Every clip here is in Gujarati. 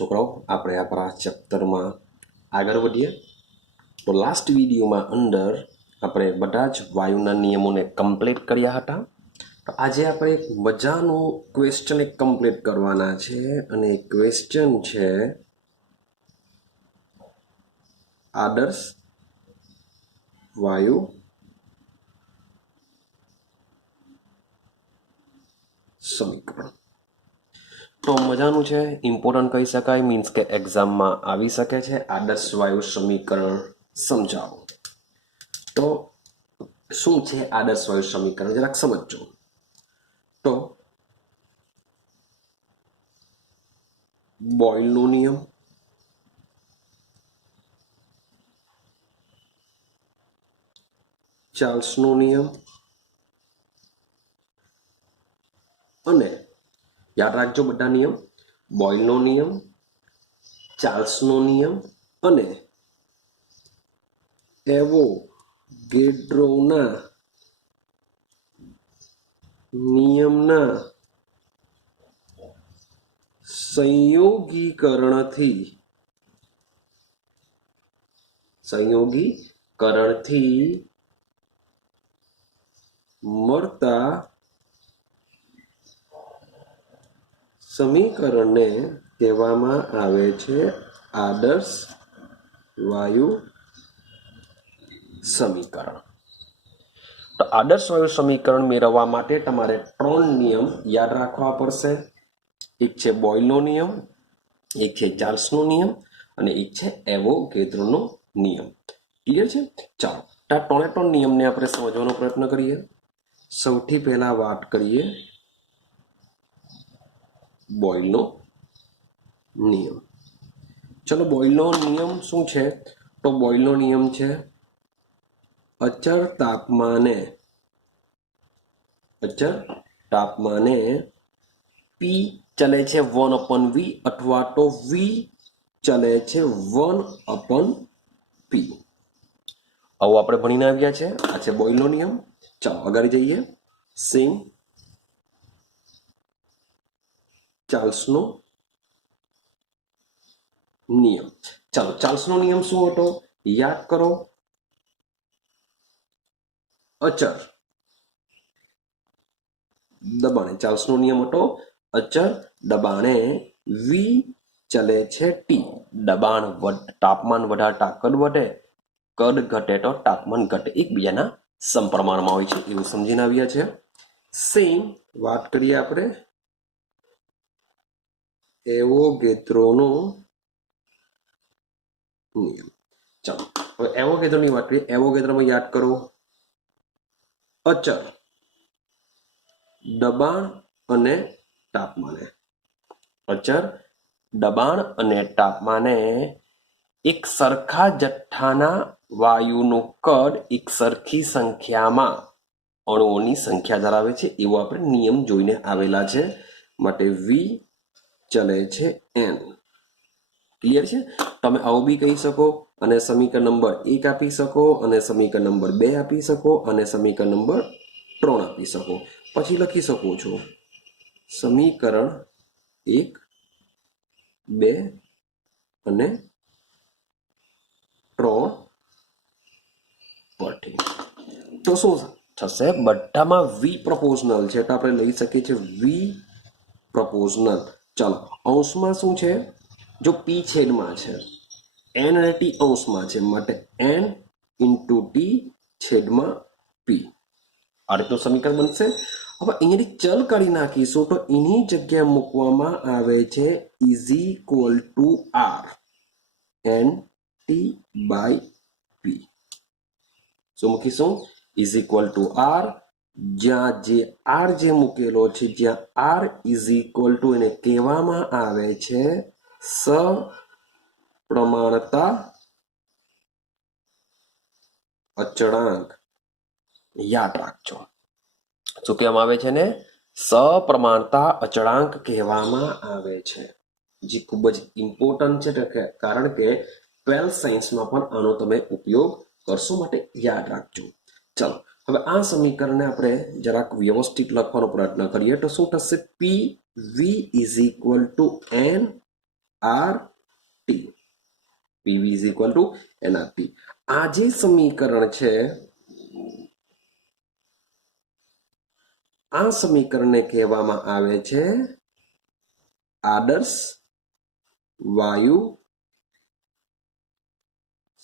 છોકરાઓ આપણે આપણા ચેપ્ટરમાં આગળ વધીએ તો લાસ્ટ વિડીયોમાં અંદર આપણે બધા જ વાયુના નિયમોને કમ્પ્લીટ કર્યા હતા તો આજે આપણે એક મજાનું ક્વેશ્ચન એક કમ્પ્લીટ કરવાના છે અને ક્વેશ્ચન છે આદર્શ વાયુ સમીકરણ તો મજાનું છે ઇમ્પોર્ટન્ટ કહી શકાય મીન્સ કે એક્ઝામમાં આવી શકે છે આદર્શ વાયુ સમીકરણ સમજાવો તો શું છે આદર્શ વાયુ સમીકરણ જરાક સમજો તો બોયલનો નિયમ ચાર્લ્સનો નિયમ અને યાદ રાખજો બધા નિયમ બોયલનો નિયમ ચાર્લ્સનો નિયમ અને એવોગેડ્રોના નિયમના સંયોગીકરણથી મળતા સમીકરણને કહેવામાં આવે છે આદર્શ વાયુ સમીકરણ તો આદર્શ વાયુ સમીકરણ મેળવવા માટે તમારે 3 નિયમ યાદ રાખવા પડશે એક છે બોયલનો નિયમ એક છે ચાર્લ્સનો નિયમ અને એક છે એવોગેડ્રોનો નિયમ ક્લિયર છે ચાલો આ 3 નિયમને આપણે સમજવાનો પ્રયત્ન કરીએ સૌથી પહેલા વાત કરીએ બોયલનો નિયમ ચલો બોયલનો નિયમ શું છે તો બોયલનો નિયમ છે અચળ તાપમાને પી ચલે છે 1/v અથવા તો વી ચલે છે 1/p આવું આપણે ભણીને આવ્યા છે આ છે બોયલનો નિયમ ચાલો આગળ જઈએ સેમ ચાર્લ્સનો નિયમ ચાલો ચાર્લ્સનો નિયમ શું હતો યાદ કરો અચળ દબાણે ચાર્લ્સનો નિયમ હતો અચળ દબાણે વી ચલે છે ટી દબાણ તાપમાન વધારતા કદ વધે કદ ઘટે તો તાપમાન ઘટે એકબીજાના સમપ્રમાણમાં હોય છે એવું સમજીને આવ્યા છે સેમ વાત કરીએ આપણે એવોગેડ્રોનો નિયમ ચાલો હવે એવોગેડ્રોની વાત કરીએ એવોગેડ્રોમાં યાદ કરો અચળ દબાણ અને તાપમાને અચળ દબાણ અને તાપમાને એક સરખા જથ્થાના વાયુનું કદ એક સરખી સંખ્યામાં અણુઓની સંખ્યા ધરાવે છે એવો આપણે નિયમ જોઈને આવેલા છે માટે વી ચલે છે એન ક્લિયર છે તમે આવું બી કહી શકો અને સમીકરણ નંબર 1 આપી શકો અને સમીકરણ નંબર 2 આપી શકો અને સમીકરણ નંબર 3 આપી શકો પછી લખી શકો છો સમીકરણ 1 2 અને 3 પરથી તો શું થશે બધામાં વી પ્રોપોર્શનલ છે તો આપણે લઈ શકીએ છીએ વી પ્રોપોર્શનલ ચાલો અંશમાં શું છે જો પી છેદમાં છે એન અને ટી અંશમાં છે માટે એન ઇન્ટુ ટી છેદમાં પી આ રીતનું સમીકરણ બનશે હવે અહીંયાથી ચલ કાઢી નાખીશું તો એની જગ્યાએ મૂકવામાં આવે છે is equal to R N T by P શું મૂકીશું ઇઝ ઇક્વલ ટુ આર જ્યાં જે આર જે મૂકેલો છે જ્યાં આર ઇઝ ઇક્વલ ટુ એને કહેવામાં આવે છે સપ્રમાણતા અચળાંક યાદ રાખજો શું કહેવામાં આવે છે ને સપ્રમાણતા અચળાંક કહેવામાં આવે છે જે ખૂબ જ ઇમ્પોર્ટન્ટ છે કારણ કે 12th સાયન્સમાં પણ આનો તમે ઉપયોગ કરશો માટે યાદ રાખજો ચાલો હવે આ સમીકરણને આપણે જરાક વ્યવસ્થિત લખવાનો પ્રયત્ન કરીએ તો શું થશે P V is equal to N R T PV is equal to NRT आ जे समीकरण है आ समीकरण ने कहेवामां आवे छे आदर्श वायु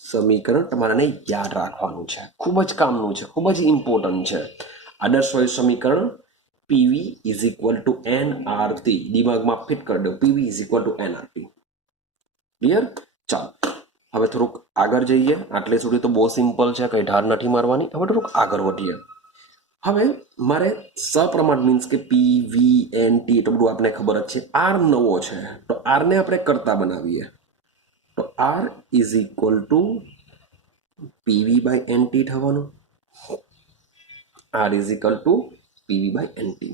समीकरण तमारे याद राखवानुं छे खूब ज कामनुं छे खूब ज इम्पोर्टન્ટ छे आदर्श वायु समीकरण PV is equal to NRT दिमाग में फिट कर दो PV is equal to NRT clear चलो हवे थोड़ुंक आगळ जईए आटले सुधी तो बहुत सिंपल छे कई ढार नथी मारवानी हवे थोड़ुंक आगळ वधीए हवे मारे सप्रमाण मीन्स के पी वी एन टी तो बधुं आपने खबर ज छे आर नवो छे तो आर ने आपणे करता बनावीए तो R is equal to PV by N T थवानुं R is equal to PV by N T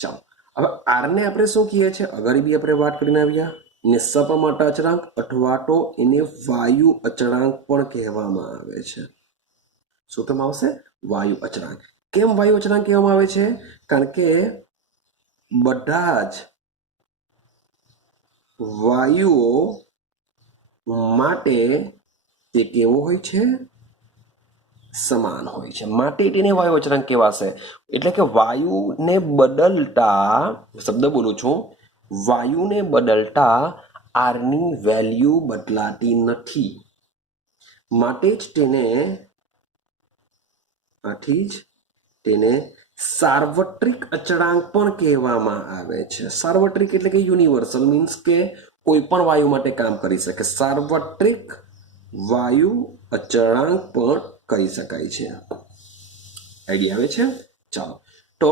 चलो हवे आर ने आपणे शुं कहीए छे अगाड़ी बी आपणे वात करीने आव्या ने सप्रमाण अचळांक अथवा तो एने वायु अचळांक पण कहेवामां आवे छे शुं कहेवामां आवशे वायु अचळांक केम वायु अचळांक कहेवामां आवे छे कारण के बधा ज वायुओ माटे ते केवो होय छे સમાન હોય છે માટે તેને વાયુ અચળાંક કહેવાશે એટલે કે વાયુને બદલતા શબ્દ બોલું છું વાયુને બદલતા આરની વેલ્યુ બદલાતી નથી માટે જ તેને આથી જ તેને સાર્વત્રિક અચળાંક પણ કહેવામાં આવે છે સાર્વત્રિક એટલે કે યુનિવર્સલ મીન્સ કે કોઈ પણ વાયુ માટે કામ કરી શકે સાર્વત્રિક વાયુ અચળાંક પણ કહી શકાય છે આઈડિયા આવે છે ચાલો તો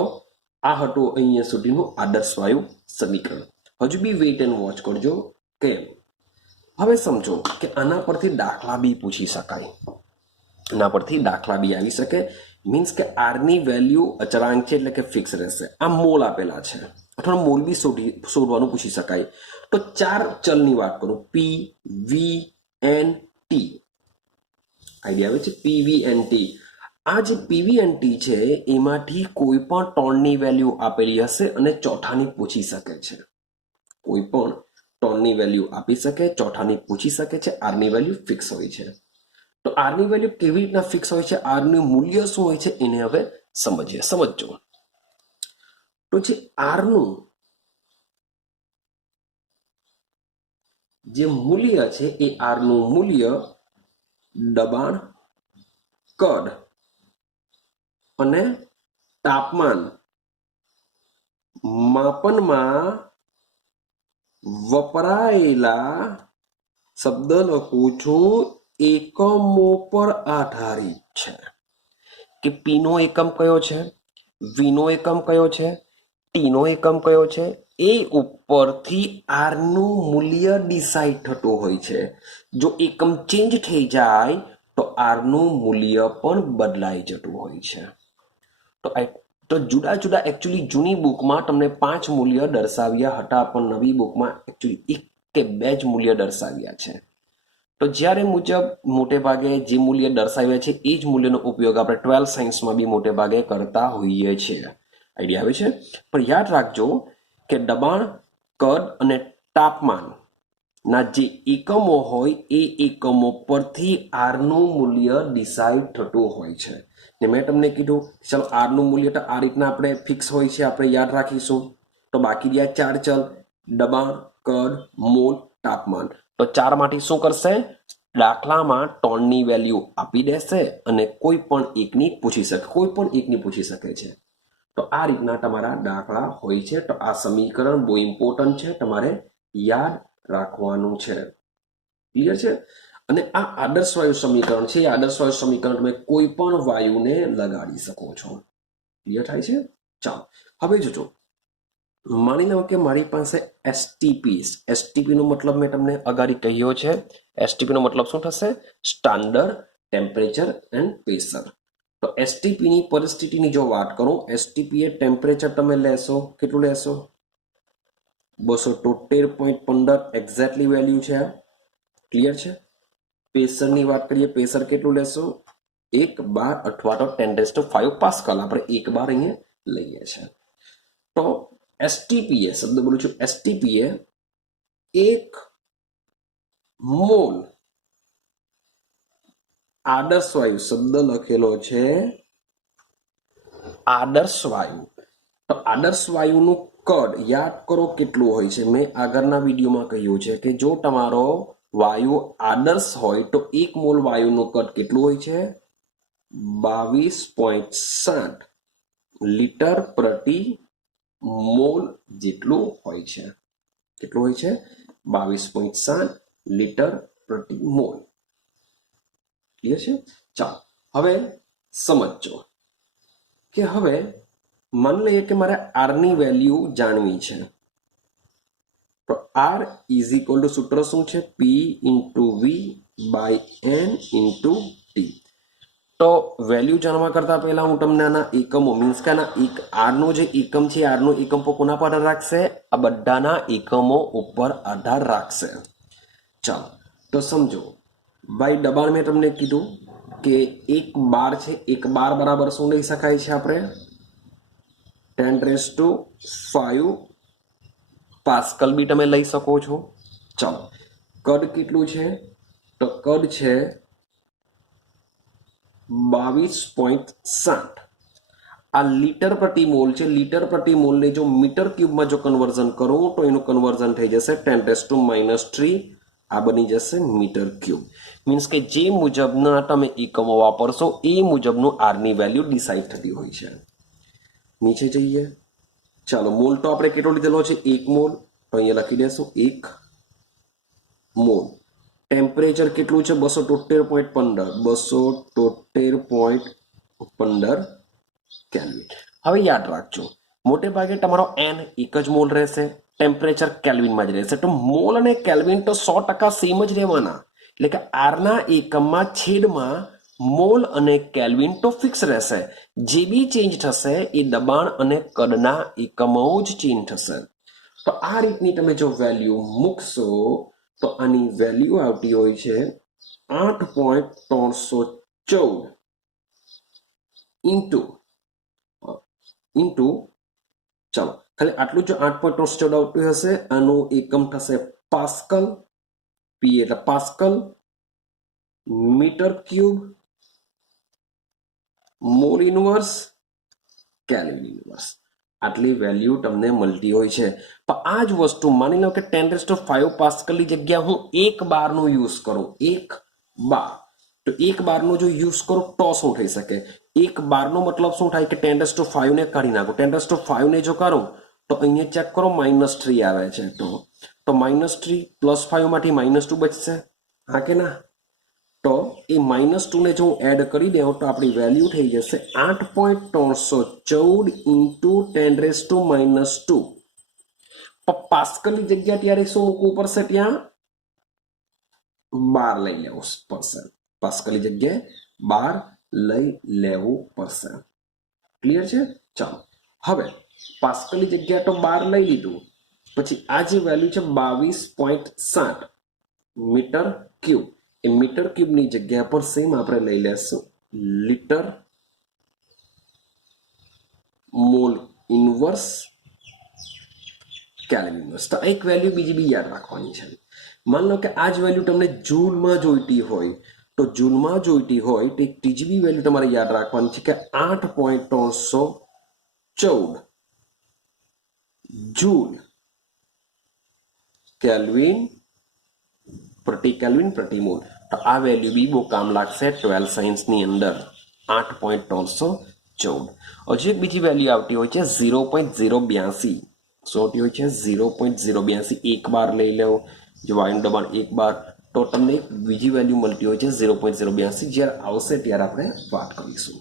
આ હતું અહીંયા સુધીનું આદર્શ વાયુ સમીકરણ હજુ બી વેઇટ એન્ડ વોચ કરજો કેમ હવે સમજો કે આના પરથી દાખલા બી પૂછી શકાય આના પરથી દાખલા બી આવી શકે મીન્સ કે આરની વેલ્યુ અચળાંક છે એટલે કે ફિક્સ રહેશે આ મોલ આપેલા છે અથવા મોલ બી શોધવાનું પૂછી શકાય તો ચાર ચલની વાત કરું પી વી એન ટી આઈડિયા આવે છે પીવીએનટી આ જે પીવીએનટી છે એમાંથી કોઈ પણ ત્રણની વેલ્યુ આપેલી હશે અને ચોથાની પૂછી શકે છે કોઈ પણ ત્રણની વેલ્યુ આપી શકે ચોથાની પૂછી શકે છે આરની વેલ્યુ ફિક્સ હોય છે તો આરની વેલ્યુ કેવી રીતના ફિક્સ હોય છે આરનું મૂલ્ય શું હોય છે એને હવે સમજીએ સમજજો તો જે આરનું જે મૂલ્ય છે એ આરનું મૂલ્ય દબાણ કદ અને તાપમાન માપનમાં વપરાયેલા શબ્દ લખું છું એકમો પર આધારિત છે કે પી નો એકમ કયો છે વી નો એકમ કયો છે ટી નો એકમ કયો છે એ ઉપરથી આર નું મૂલ્ય ડિસાઇડ થતું હોય છે જો એકમ ચેન્જ થઈ જાય તો આર નું મૂલ્ય પણ બદલાઈ જતું હોય છે તો જુદા જુદા એકચ્યુઅલી જૂની બુકમાં તમને 5 મૂલ્ય દર્શાવ્યા હતા પણ નવી બુકમાં એકચ્યુઅલી 1 કે 2 જ મૂલ્ય દર્શાવ્યા છે તો જ્યારે મુજબ મોટે ભાગે જે મૂલ્ય દર્શાવ્યા છે એ જ મૂલ્યનો ઉપયોગ આપણે 12 સાયન્સમાં બી મોટે ભાગે કરતા હોઈએ છીએ આઈડિયા આવે છે પણ યાદ રાખજો કે દબાણ કદ અને તાપમાન ના જે એકમો હોય એ એકમો પરથી આર નું મૂલ્ય ડિસાઇડ થતું હોય છે ને મેં તમને કીધું ચાલો આર નું મૂલ્ય તો આ રીતના આપણે ફિક્સ હોય છે આપણે યાદ રાખીશું તો બાકી રહ્યા ચાર ચલ દબાણ કદ મોલ તાપમાન તો ચાર માંથી શું કરશે દાખલામાં ત્રણની વેલ્યુ આપી દેશે અને કોઈ પણ એકની પૂછી શકે કોઈ પણ એકની પૂછી શકે છે તો આ રીતના તમારા દાખલા હોય છે તો આ સમીકરણ બહુ ઇમ્પોર્ટન્ટ છે તમારે યાદ રાખવાનું છે ક્લિયર છે અને આ આદર્શ વાયુ સમીકરણ છે આદર્શ વાયુ સમીકરણ તમે કોઈ પણ વાયુને લગાડી શકો છો ક્લિયર થાય છે ચાલો હવે જોજો માની લો કે મારી પાસે એસટીપી નો મતલબ મેં તમને અગાડી કહ્યો છે એસટીપી નો મતલબ શું થશે સ્ટાન્ડર્ડ ટેમ્પરેચર એન્ડ પ્રેશર તો એસટીપી ની પરિસ્થિતિની જો વાત કરું એસટીપી એ ટેમ્પરેચર તમે લેશો કેટલું લેશો 273.15 એક્ઝેક્ટલી વેલ્યુ છે ક્લિયર છે પ્રેશરની વાત કરીએ પ્રેશર કેટલું લેશો 1 બાર અથવા તો 10⁵ પાસ્કલ આપણે 1 બાર અહીંયા લઈએ છે તો એસટીપીએ શબ્દ બોલું છું એસટીપીએ 1 મોલ આદર્શ વાયુ શબ્દ લખેલો છે આદર્શ વાયુ. તો આદર્શ વાયુનું કદ યાદ કરો કેટલું હોય છે. મેં આગળના વિડીયોમાં કહ્યું છે કે જો તમારો વાયુ આદર્શ હોય તો 1 મોલ વાયુનું કદ કેટલું હોય છે? 22.7 લીટર પ્રતિ મોલ જેટલું હોય છે. કેટલું હોય છે? 22.7 લીટર પ્રતિ મોલ. ક્લિયર છે? ચાલો હવે સમજો કે હવે માની લઈએ કે મારે આર ની વેલ્યુ જાણવી છે. તો આર ઇઝ ઇક્વલ ટુ સૂત્ર શું છે? P into V by N into T. તો વેલ્યુ જાણવા કરતા પહેલા હું તમને આના એકમો મીન્સ કે આના એક આરનો જે એકમ છે આરનો એકમ પર કોના પર આધાર રાખશે? આ બધાના એકમો ઉપર આધાર રાખશે. ચાલો તો સમજો ભાઈ દબાણ મેં તમને કીધું કે 1 બાર છે. 1 બાર બરાબર શું લઈ શકાય છે આપણે? 10⁵ પાસ્કલ બી તમે લઈ શકો છો. ચાલો કદ કેટલું છે? તો કદ છે 22.7. આ લીટર પ્રતિ મોલ છે. લીટર પ્રતિ મોલને જો મીટર ક્યુબમાં જો કન્વર્ઝન કરું તો એનું કન્વર્ઝન થઈ જશે 10⁻³ આ બની જશે મીટર ક્યુબ. મીન્સ કે જે મુજબના તમે એકમો વાપરશો એ મુજબનું આરની વેલ્યુ ડિસાઇડ થતી હોય છે. નીચે જઈએ. ચાલો મોલ તો આપણે કેટલો લીધેલો છે? 1 મોલ. તો અહીંયા લખી દેશું 1 મોલ. ટેમ્પરેચર કેટલું છે? 273.15 273.15 કેલ્વિન. હવે યાદ રાખજો મોટે ભાગે તમારો n એક જ મોલ રહેશે, ટેમ્પરેચર કેલ્વિનમાં જ રહેશે. તો મોલ અને કેલ્વિન તો 100% સેમ જ રહેવાના. એટલે કે આરના એકમમાં છેદમાં મોલ અને કેલ્વિન તો ફિક્સ રહેશે. જે બી ચેન્જ થશે એ દબાણ અને કદના એકમો જ ચેન્જ થશે. તો આ રીતની તમે જો વેલ્યુ મૂકશો તો આની વેલ્યુ આવતી હોય છે 8.314 ઇન્ટુ ચાલો ખાલી આટલું જો 8.314 આવતું હશે આનું એકમ થશે પાસ્કલ. પી એટલે pascal, metre cube, mole inverse, kelvin inverse. આટલી વેલ્યુ તમને મળતી હોય છે. પણ આ જ વસ્તુ માની લો કે 10⁵ પાસ્કલની જગ્યા હું 1 બારનો યુઝ કરું. 1 બાર. તો 1 બારનો જો યુઝ કરું તો શું થઈ શકે? 1 બારનો મતલબ શું થાય કે 10⁵ ને કાઢી નાખો. 10⁵ ને જો કરું તો અહીંયા ચેક કરો -3 આવે છે. તો -3 +5 માંથી -2 બચશે. હા કે ના? તો એ -2 ને જો હું એડ કરી દઉં તો આપણી વેલ્યુ થઈ જશે 8.314 ઇન્ટુ 10⁻². પાસ્કલની જગ્યા ત્યારે શું મૂકવું પડશે? ત્યાં 12 લઈ લેવું પડશે. પાસ્કલની જગ્યાએ 12 લઈ લેવું પડશે. ક્લિયર છે? ચાલો હવે પાસ્કલની જગ્યા તો 12 લઈ લીધું. પછી આ જે વેલ્યુ છે 22.7 મીટર ક્યુબ. એ મીટર ક્યુબની જગ્યા પર સેમ આપણે લઈ લેશું litre mall inverse kelvin inverse. તો એક વેલ્યુ બીજી બી યાદ રાખવાની છે. માન લો કે આ જ વેલ્યુ તમને જૂલમાં જોઈતી હોય તો જૂલમાં જોઈતી હોય તો એક ત્રીજી બી વેલ્યુ તમારે યાદ રાખવાની છે કે 8.314 જૂલ કેલ્વિન પ્રતિ મોલ. તો આ વેલ્યુ બી બહુ કામ લાગશે 12 સાયન્સની અંદર. 8.314. હજી એક બીજી વેલ્યુ આવતી હોય છે 0.082. શું આવતી હોય છે? 0.082. 1 બાર લઈ લો. જો વાયુનું દબાણ 1 બાર તો તમને એક બીજી વેલ્યુ મળતી હોય છે 0.082. જ્યારે આવશે ત્યારે આપણે વાત કરીશું.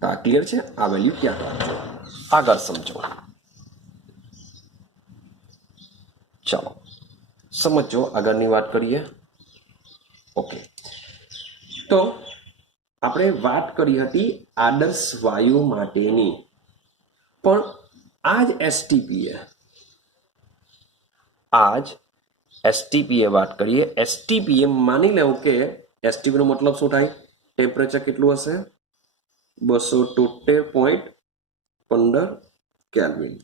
તો આ ક્લિયર છે? આ વેલ્યુ ક્યાં રાખજો. આગળ સમજો. ચાલો સમજો આગળની વાત કરીએ. ઓકે તો આપણે વાત કરી હતી આદર્શ વાયુ માટેની. પણ આજ એસટીપીએ વાત કરીએ. એસટીપીએ માની લેવું કે એસટીપી નો મતલબ શું થાય? ટેમ્પરેચર કેટલું હશે? 273.15 કેલ્વિન.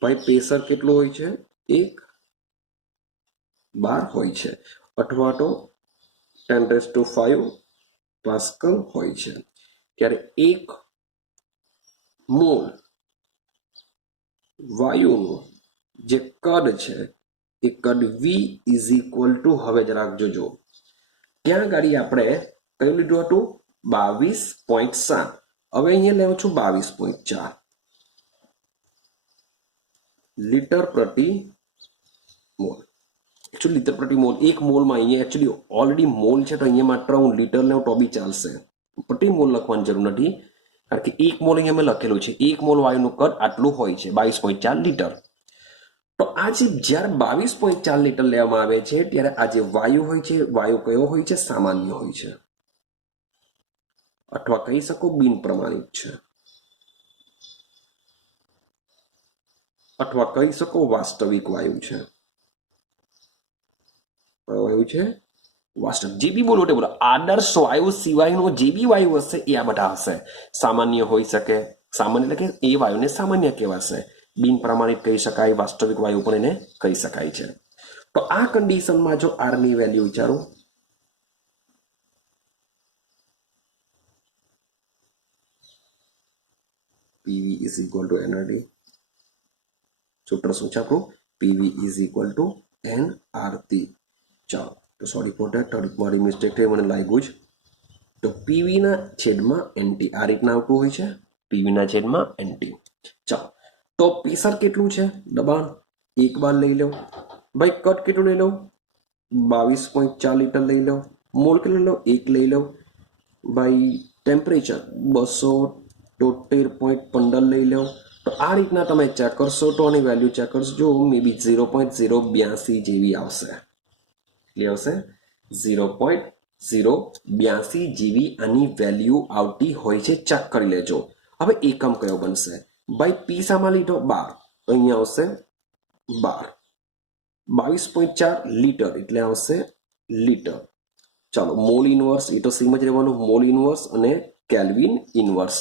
ભાઈ પ્રેશર કેટલું હોય છે? 1 બાર હોય છે. अथवा तो 10⁵ પાસ્કલ હોય છે ત્યારે 1 મોલ વાયુનું જે કદ છે એ કદ V ઇઝ ઇક્વલ ટુ, હવે જરાક જોજો, ત્યાં ગાડી આપણે કયું લીધું હતું 22.7, હવે અહીંયા લેવું છું 22.4 લીટર પ્રતિ મોલ. એકચ્યુઅલી લીટર પ્રતિ મોલ, એક મોલમાં અહીંયા એકચ્યુઅલી ઓલરેડી મોલ છે તો અહીંયા માત્ર હું લીટર લેવું તો બી ચાલશે, પ્રતિ મોલ લખવાની જરૂર નથી કારણ કે એક મોલ અહીંયા મેં લખેલું છે, એક મોલ વાયુનું કદ આટલું હોય છે 22.4 લીટર. તો આ જે જ્યારે 22.4 લીટર લેવામાં આવે છે ત્યારે આ જે વાયુ હોય છે, વાયુ કયો હોય છે? સામાન્ય હોય છે, અથવા કહી શકો બિન પ્રમાણિત છે, અથવા કહી શકો વાસ્તવિક વાયુ છે. વાયુ છે વાસ્તવિક, જે બી બોલો તે બોલો. આદર્શ વાયુ સિવાયનો જે બી વાયુ હશે એ આ બધા હશે. સામાન્ય હોઈ શકે, સામાન્ય એટલે કે એ વાયુને સામાન્ય કહેવાશે, બિન પ્રમાણિત કહી શકાય, વાસ્તવિક વાયુ પણ એને કહી શકાય છે. તો આ કન્ડિશનમાં જો આર ની વેલ્યુ વિચારો, PV is equal to NRT, સૂત્ર શું છે આપણું? PV is equal to NRT. ચાલો, તો સોરી ફોર ધેટ, મારી મિસ્ટેક થઈ, મને લાગ્યું જ. તો પીવી ના છેદમાં એનટી આ રીતના આવતું હોય છે, પીવી ના છેદમાં એનટી. ચાલો, તો પ્રેશર કેટલું છે? દબાણ 1 બાર લઈ લો ભાઈ, કદ કેટલું લઈ લો? 22.4 લીટર લઈ લો. મોલ કેટલું લઈ લો? 1 લઈ લો ભાઈ. ટેમ્પરેચર 273.15 લઈ લો. તો આ રીતના તમે ચેક કરશો તો આની વેલ્યુ ચેક કરશો, મે બી 0.082 જેવી આવશે. કેટલી આવશે? 0.082 જેવી આની વેલ્યુ આવતી હોય છે, ચેક કરી લેજો. હવે એકમ કયો બનશે ભાઈ? પી સામાં લીધો 12, અહીંયા આવશે 12. 22.4 લીટર એટલે આવશે લીટર. ચાલો, મોલ ઇનવર્સ એ તો સેમ જ રહેવાનું, મોલ ઇનવર્સ અને કેલ્વિન ઇનવર્સ.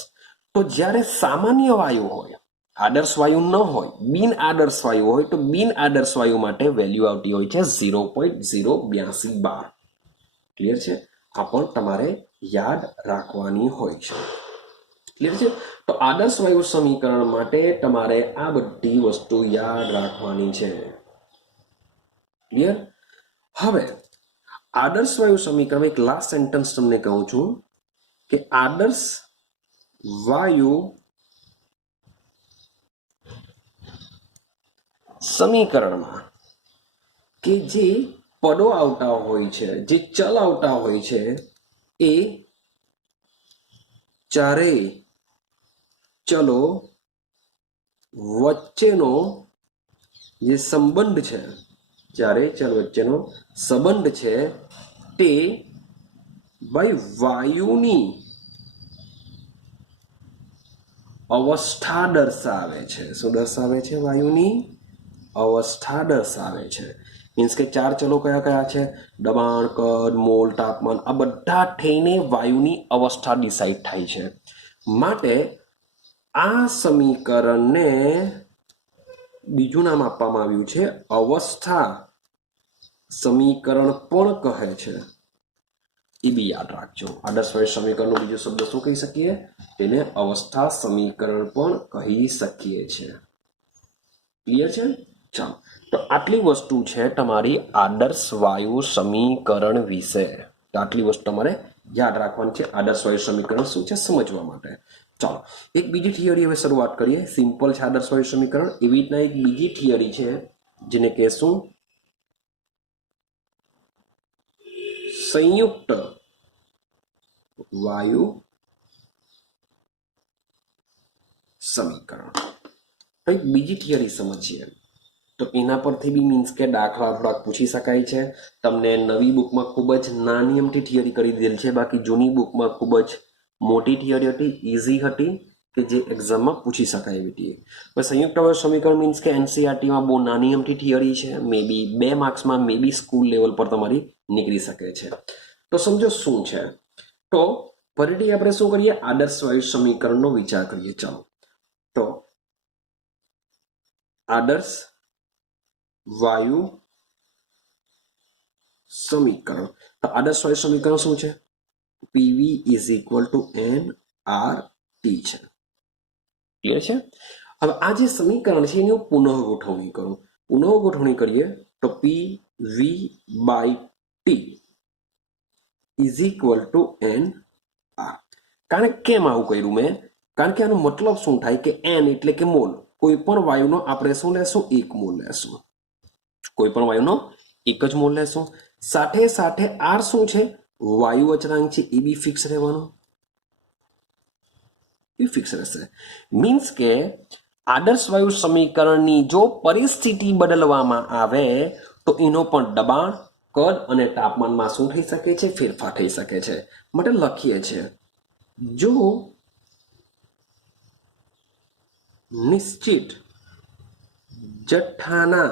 તો જ્યારે સામાન્ય વાયુ હોય, આદર્શ વાયુ ન હોય, બિન આદર્શ વાયુ હોય, તો બિન આદર્શ વાયુ માટે વેલ્યુ આવતી હોય છે 0.082 બાર. ક્લિયર છે? આ પણ તમારે યાદ રાખવાની હોય છે. ક્લિયર છે? તો આદર્શ વાયુ સમીકરણ માટે તમારે આ બધી વસ્તુ યાદ રાખવાની છે. ક્લિયર? હવે આદર્શ વાયુ સમીકરણ, એક લાસ્ટ સેન્ટેન્સ તમને કહું છું કે આદર્શ વાયુ સમીકરણમાં કે જે પદો આવતા હોય છે, જે ચલ આવતા હોય છે, એ ચારેય ચલો વચ્ચેનો જે સંબંધ છે, ચારેય ચલ વચ્ચેનો સંબંધ છે તે ભાઈ વાયુની અવસ્થા દર્શાવે છે. શું દર્શાવે છે? વાયુની અવસ્થા દર્શાવે છે. મીન્સ કે 4 ચલો કયા કયા છે? દબાણ, કદ, મોલ, તાપમાન, આ બધા થઈને વાયુની અવસ્થા ડિસાઈડ થાય છે. માટે આ સમીકરણને બીજું નામ આપવામાં આવ્યું છે અવસ્થા સમીકરણ પણ કહે છે. એ બી યાદ રાખજો. આદર્શ વાયુ સમીકરણનો બીજો શબ્દ શું કહી શકીએ? તેને અવસ્થા સમીકરણ પણ કહી શકીએ છીએ. ક્લિયર છે? ચાલો, તો આટલી વસ્તુ છે તમારી આદર્શ વાયુ સમીકરણ વિશે. તો આટલી વસ્તુ તમારે યાદ રાખવાની છે આદર્શ વાયુ સમીકરણ શું છે સમજવા માટે. ચાલો, એક બીજી થિયરી હવે શરૂઆત કરીએ. સિમ્પલ છે આદર્શ વાયુ સમીકરણ. એવી રીતના એક બીજી થિયરી છે જેને કહેશું સંયુક્ત વાયુ સમીકરણ. બીજી થિયરી સમજીએ તો એના પરથી બી મીન્સ કે દાખલા થોડાક પૂછી શકાય છે. તમને નવી બુકમાં ખૂબ જ નાની અમથી થિયરી કરી દીધેલ છે, બાકી જૂની બુકમાં ખૂબ જ મોટી થિયરી હતી, ઇઝી હતી, કે જે એક્ઝામમાં પૂછી શકાય એવી હતી. સંયુક્ત વાયુ સમીકરણ મીન્સ કે એનસીઆરટીમાં બહુ નાની અમથી થિયરી છે, મે બી 2 માર્ક્સમાં મે બી સ્કૂલ લેવલ પર તમારી નીકળી શકે છે. તો સમજો શું છે. તો ફરીથી આપણે શું કરીએ? આદર્શ વાયુ સમીકરણનો વિચાર કરીએ. ચાલો, તો આદર્શ વાયુ સમીકરણ. તો આદર્શ વાયુ સમીકરણ શું છે? PV is equal to N R T છે. ક્લિયર છે? હવે આ જે સમીકરણ છે એની હું પુનઃ ગોઠવણી કરું. પુનઃ ગોઠવણી કરીએ તો P V by T is equal to N R. કારણ કેમ આવું કર્યું મેં? કારણ કે આનો મતલબ શું થાય કે એન એટલે કે મોલ. કોઈ પણ વાયુનો આપણે શું લેશું? એક મોલ લેશું. કોઈ પણ વાયુનો એક જ મોલ લેશું. સાથે સાથે આર શું છે? વાયુ અચળાંક છે, એ બી ફિક્સ રહેવાનો, એ ફિક્સ રહેશે. મીન્સ કે આદર્શ વાયુ સમીકરણની જો પરિસ્થિતિ બદલવામાં આવે તો એનો પણ દબાણ, કદ અને તાપમાનમાં શું થઈ શકે છે? ફેરફાર થઈ શકે છે. માટે લખીએ છીએ, જો નિશ્ચિત જથ્થાના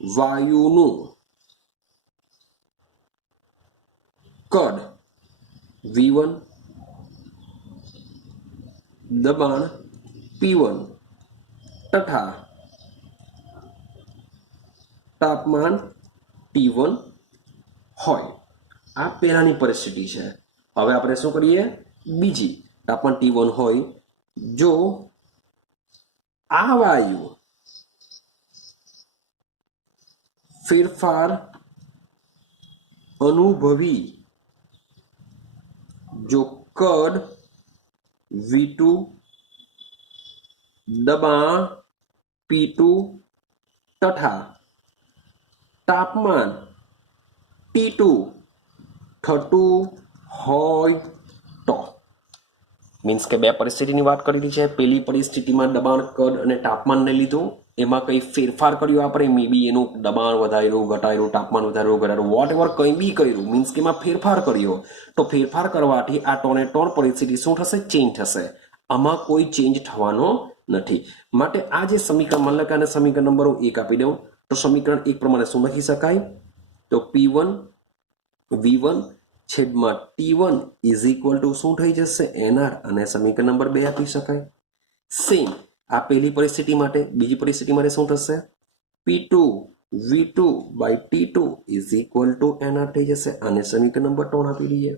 વાયુનું કદ V1, દબાણ P1 તથા તાપમાન T1 હોય. આ પહેલાની પરિસ્થિતિ છે. હવે આપણે શું કરીએ? બીજી. તાપમાન T1 હોય, જો આ વાયુ ફેરફાર અનુભવી, જો કદ V2, દબાણ P2 તથા તાપમાન T2 થતું હોય તો. મીન્સ કે બે પરિસ્થિતિની વાત કરેલી છે. પહેલી પરિસ્થિતિમાં દબાણ, કદ અને તાપમાનને લીધું, એમાં કંઈ ફેરફાર કર્યો આપણે, મે બી એનું દબાણ વધાર્યું, ઘટાડ્યું, તાપમાન વધાર્યું, ઘટાડ્યું, વોટ એવર કંઈ બી કર્યું, મીન્સ કે એમાં ફેરફાર કર્યો. તો ફેરફાર કરવાથી આ ટોને ટોન પરિસ્થિતિ શું થશે? ચેન્જ થશે. આમાં કોઈ ચેન્જ થવાનો નથી. માટે આ જે સમીકરણ, માની લો કે આને સમીકરણ નંબર 1 આપી દઉં તો સમીકરણ 1 પ્રમાણે શું લખી શકાય? તો P1 V1 છેદમાં T1 ઇઝ ઇક્વલ ટુ શું થઈ જશે? NR. અને સમીકરણ નંબર 2 આપી શકાય. સેમ આ પહેલી પરિસ્થિતિ માટે. બીજી પરિસ્થિતિ માટે શું થશે? P2 V2 by T2 is equal to NR થઈ જશે. આને સમીકરણ નંબર 3 આપી દઈએ.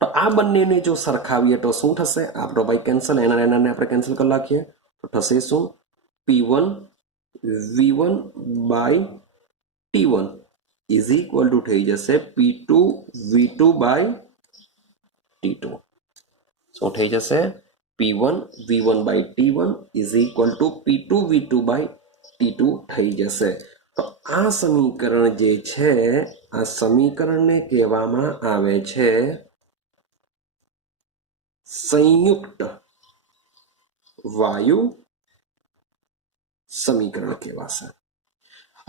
તો આ બંનેને જો સરખાવીએ તો શું થશે? આપણો ભાઈ કેન્સલ, NR ને આપણે કેન્સલ કરી નાખીએ તો થશે શું? P1 V1 by T1 is equal two થઈ જશે P2 V2 બાય T2. શું થઈ જશે? P1 V1 by T1 is equal to P2 V2 by T2 થઈ જશે. તો આ સમીકરણ જે છે, આ સમીકરણને કહેવામાં આવે છે સંયુક્ત વાયુ સમીકરણ કહેવાશે.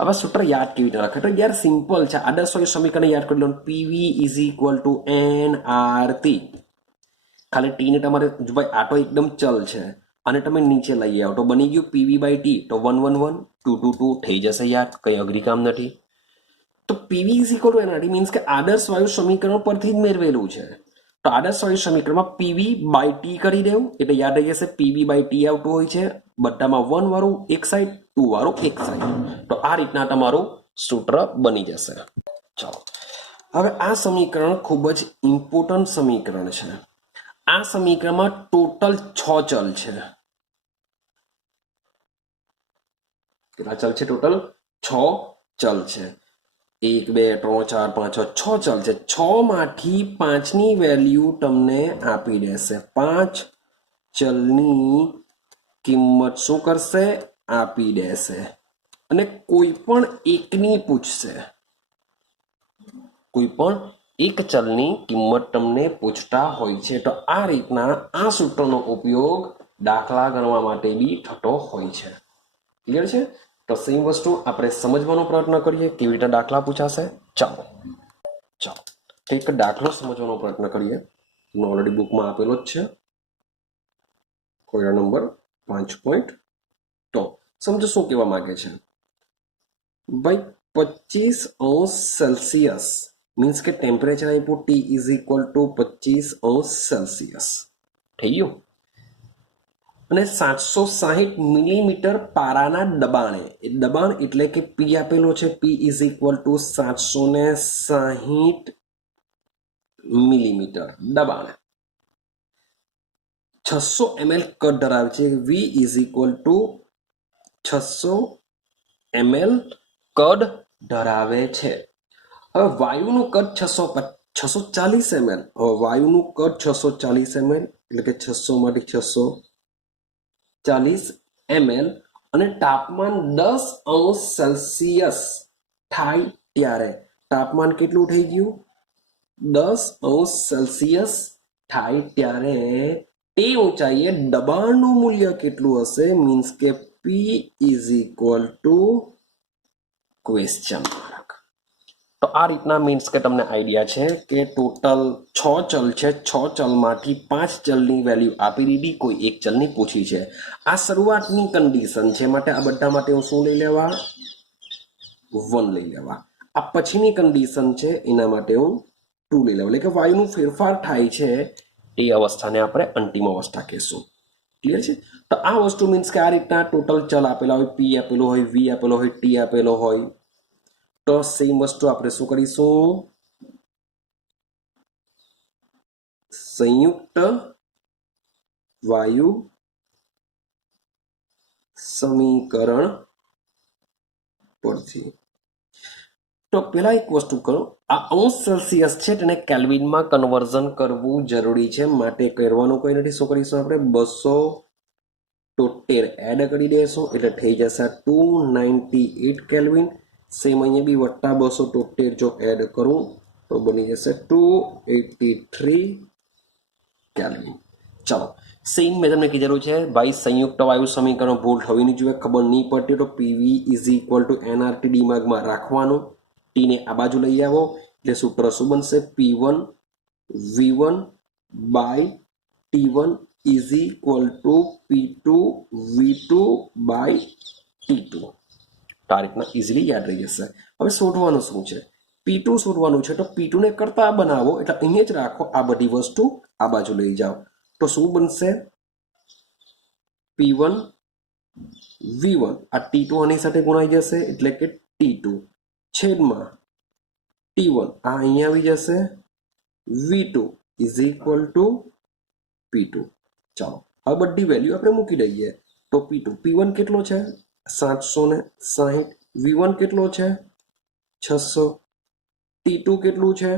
હવે સૂત્ર યાદ કેવી રીતે રાખે? તો યાર સિમ્પલ છે. આદર્શ વાયુ સમીકરણ યાદ કરી લો. PV is equal to NRT. ખાલી ટી ને તમારે, જો ભાઈ આ તો એકદમ ચલ છે અને તમે નીચે લઈ આવો તો બની ગયું પીવી બાય ટી. તો 1 1 1 2 2 2 થઈ જશે. યાર કઈ અઘરી કામ નથી. તો PV is equal to NRT means કે આદર્શ વાયુ સમીકરણ પરથી જ મેળવેલું છે. તો આદર્શ વાયુ સમીકરણમાં પીવી બાય ટી કરી દેવું એટલે યાદ રહી જશે. પીવી બાય ટી આવતું હોય છે બધામાં 1 વાળું એક સાઈડ, 2 વાળું એક સાઈડ. તો આ રીતના તમારું સૂત્ર બની જશે. ચાલો, હવે આ સમીકરણ ખૂબ જ ઇમ્પોર્ટન્ટ સમીકરણ છે. આ સમીકરણમાં ટોટલ 6 ચલ છે. કેટલા ચલ છે? ટોટલ 6 ચલ છે. 1 2 3 4 5 6 ચલ છે. 6 માંથી 5 ની વેલ્યુ તમને આપી દેશે. 5 ચલની કિંમત શું કરશે? આપી દેશે. અને કોઈ પણ એકની પૂછશે. કોઈ પણ એક ચલની કિંમત તમને પૂછતા હોય છે. તો આ રીતના આ સૂત્રનો ઉપયોગ દાખલા ગણવા માટે બી થતો હોય છે. ક્લિયર છે? તો સેમ વસ્તુ આપણે સમજવાનો પ્રયત્ન કરીએ કેવી રીતે દાખલા પૂછાશે. ચાલો એક દાખલો સમજવાનો પ્રયત્ન કરીએ. ઓલરેડી બુકમાં આપેલો જ છે. કોયડા નંબર 5. તો સમજો શું કહેવા માંગે છે. ભાઈ 25°C મીન્સ કે ટેમ્પરેચર આપ્યું T is equal two 25°C થઈ ગયું. અને 760 મિલીમીટર પારાના દબાણે, એ દબાણ એટલે કે પી આપેલો છે, P is equal to 760 millimetre દબાણે 600 ml કદ ધરાવે છે. V is equal to 600 ml કદ ધરાવે છે. હવે વાયુનું કદ 640 ml. હવે વાયુનું કદ 640 ml એટલે કે 600 માંથી 640 ml અને તાપમાન 10°C થાય ત્યારે તાપમાન કેટલું થઈ ગયું? 10°C થાય ત્યારે તે ઊંચાઈએ દબાણનું મૂલ્ય કેટલું હશે? મીન્સ કે પી is equal two question mark. તો આ રીતના મીન્સ કે તમને આઈડિયા છે કે ટોટલ 6 ચલ છે, 6 ચલમાંથી 5 ચલની વેલ્યુ આપી દીધી, કોઈ એક ચલની પૂછી છે. આ શરૂઆતની કન્ડિશન છે, માટે આ બધા માટે હું શું લઈ લેવા? 1 લઈ લેવા. આ પછીની કન્ડિશન છે, એના માટે હું 2 લઈ લેવા. એટલે કે વાયુનું ફેરફાર થાય છે એ અવસ્થાને આપણે અંતિમ અવસ્થા કહેશું. ક્લિયર છે? તો આ વસ્તુ મીન્સ કે આ રીતના ટોટલ ચલ આપેલા હોય, પી આપેલો હોય, વી આપેલો હોય, ટી આપેલો હોય, તો સેમ વસ્તુ આપણે શું કરીશું? સંયુક્ત વાયુ સમીકરણ પરથી. તો પેલા એક વસ્તુ કરો, આ અંશ સેલ્સિયસ છે તેને કેલ્વિનમાં કન્વર્ઝન કરવું જરૂરી છે, માટે કરવાનું કોઈ નથી. શું કરીશું આપણે? 273 એડ કરી દઈશું એટલે થઈ જશે 298 કેલ્વિન. સેમ અહીંયા બી વત્તા 273 જો એડ કરું તો બની જશે 283 કેલ્વિન. ચાલો, સેમ મેં તમને કીધેલું છે ભાઈ, સંયુક્ત વાયુ સમીકરણ ભૂલ થવી નહીં જોઈએ. ખબર નહીં પડતી તો PV is equal to NRT દિમાગમાં રાખવાનું. ટીને આ બાજુ લઈ આવો એટલે સૂત્ર શું બનશે? P1 V1 by T1 is equal to P2 V2 by T2. આ રીતના ઇઝીલી યાદ રહી જશે. હવે શોધવાનું શું છે? P2 શોધવાનું છે, તો P2 ને કરતા બનાવો એટલે અહીંયા જ રાખો, આ બધી વસ્તુ આ બાજુ લઈ જાઓ તો શું બનશે? P1 V1, આ T2 આની સાથે ગુણાઈ જશે એટલે કે T2 છેદમાં T1 આ અહીંયા આવી જશે, V2 is equal to P2. ચાલો, આ બધી વેલ્યુ આપણે મૂકી દઈએ તો P1 કેટલો છે? 760. V1 કેટલો છે? 600. T2 કેટલું છે?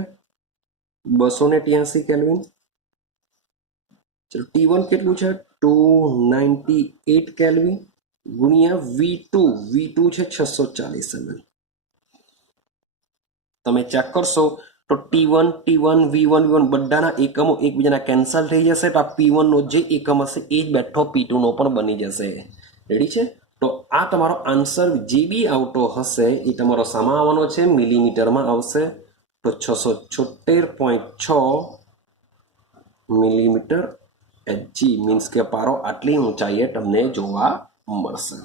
283 કેલ્વિન. ચલો, T1 કેટલું છે? 298 કેલ્વિન ગુણ્યા V2 છે 640 ml. તમે ચેક કરશો તો T1 V1 બધાના એકમો એકબીજાના કેન્સલ થઈ જશે, તો આ P1 નો જે એકમ હશે એ જ બેઠો P2 નો પણ બની જશે. રેડી છે? તો આ તમારો આન્સર જે બી આવતો હશે એ તમારો સામા આવવાનો છે, મિલીમીટરમાં આવશે. તો 676.6 મિલીમીટર Hg મીન્સ કે પારો આટલી ઊંચાઈએ તમને જોવા મળશે.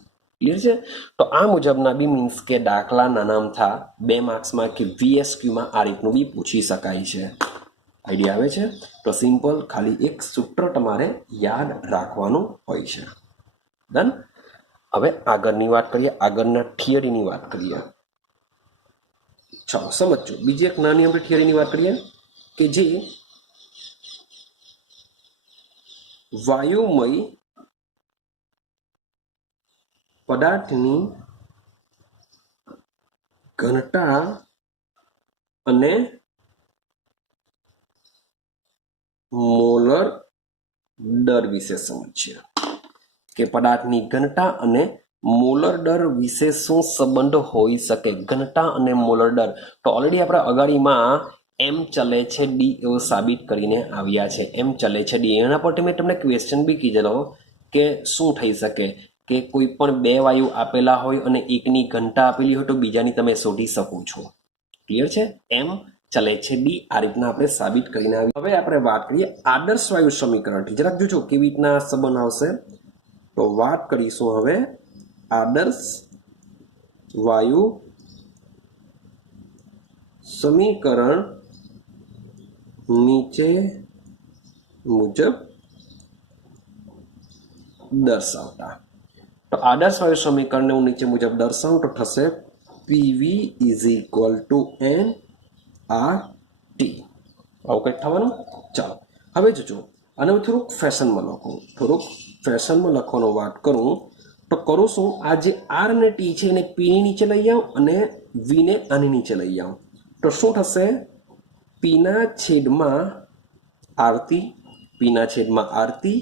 ક્લિયર છે? તો આ મુજબના બી મીન્સ કે દાખલા નાનામથા 2 માર્ક્સમાં કે VSQમાં આ રીતનું બી પૂછી શકાય છે. આઈડિયા આવે છે? તો સિમ્પલ ખાલી એક સૂત્ર તમારે યાદ રાખવાનું હોય છે. ડન? હવે આગળની વાત કરીએ, આગળના થિયરીની વાત કરીએ. ચાલો સમજો, બીજી એક નાની આપણે થિયરીની વાત કરીએ કે જે વાયુમય પદાર્થની ઘનતા અને મોલર દર વિશે સમજીએ કે પદાર્થની ઘનતા અને મોલર દર વિશે શું સંબંધ હોઈ શકે. ઘનતા અને મોલર દર તો ઓલરેડી આપણે અગાડીમાં એમ ચલે છે ડી એવું સાબિત કરીને આવ્યા છે. એમ ચલે છે ડી, એના પર મેં તમને ક્વેશ્ચન બી કીધેલો કે શું થઈ શકે કે કોઈ પણ 2 વાયુ આપેલા હોય અને એકની ઘનતા આપેલી હોય તો બીજાની તમે શોધી શકો છો. ક્લિયર છે? એમ ચલે છે ડી, આ રીતના આપણે સાબિત કરીને આવી. હવે આપણે વાત કરીએ આદર્શ વાયુ સમીકરણથી. જરાક જોજો કેવી રીતના સંબંધ આવશે. તો વાત કરીશું હવે આદર્શ વાયુ સમીકરણ નીચે મુજબ દર્શાવતા. તો આદર્શ વાયુ સમીકરણને હું નીચે મુજબ દર્શાવું તો થશે PV is equal to N R T. આવું કંઈક થવાનું. ચાલો હવે જોજો અને હું થોડુંક ફેશનમાં લખવાનું વાત કરું તો કરું શું, આ જે આર અને ટી છે એને પીની નીચે લઈ આવું અને વીને આની નીચે લઈ આવું તો શું થશે, પીના છેદમાં આરતી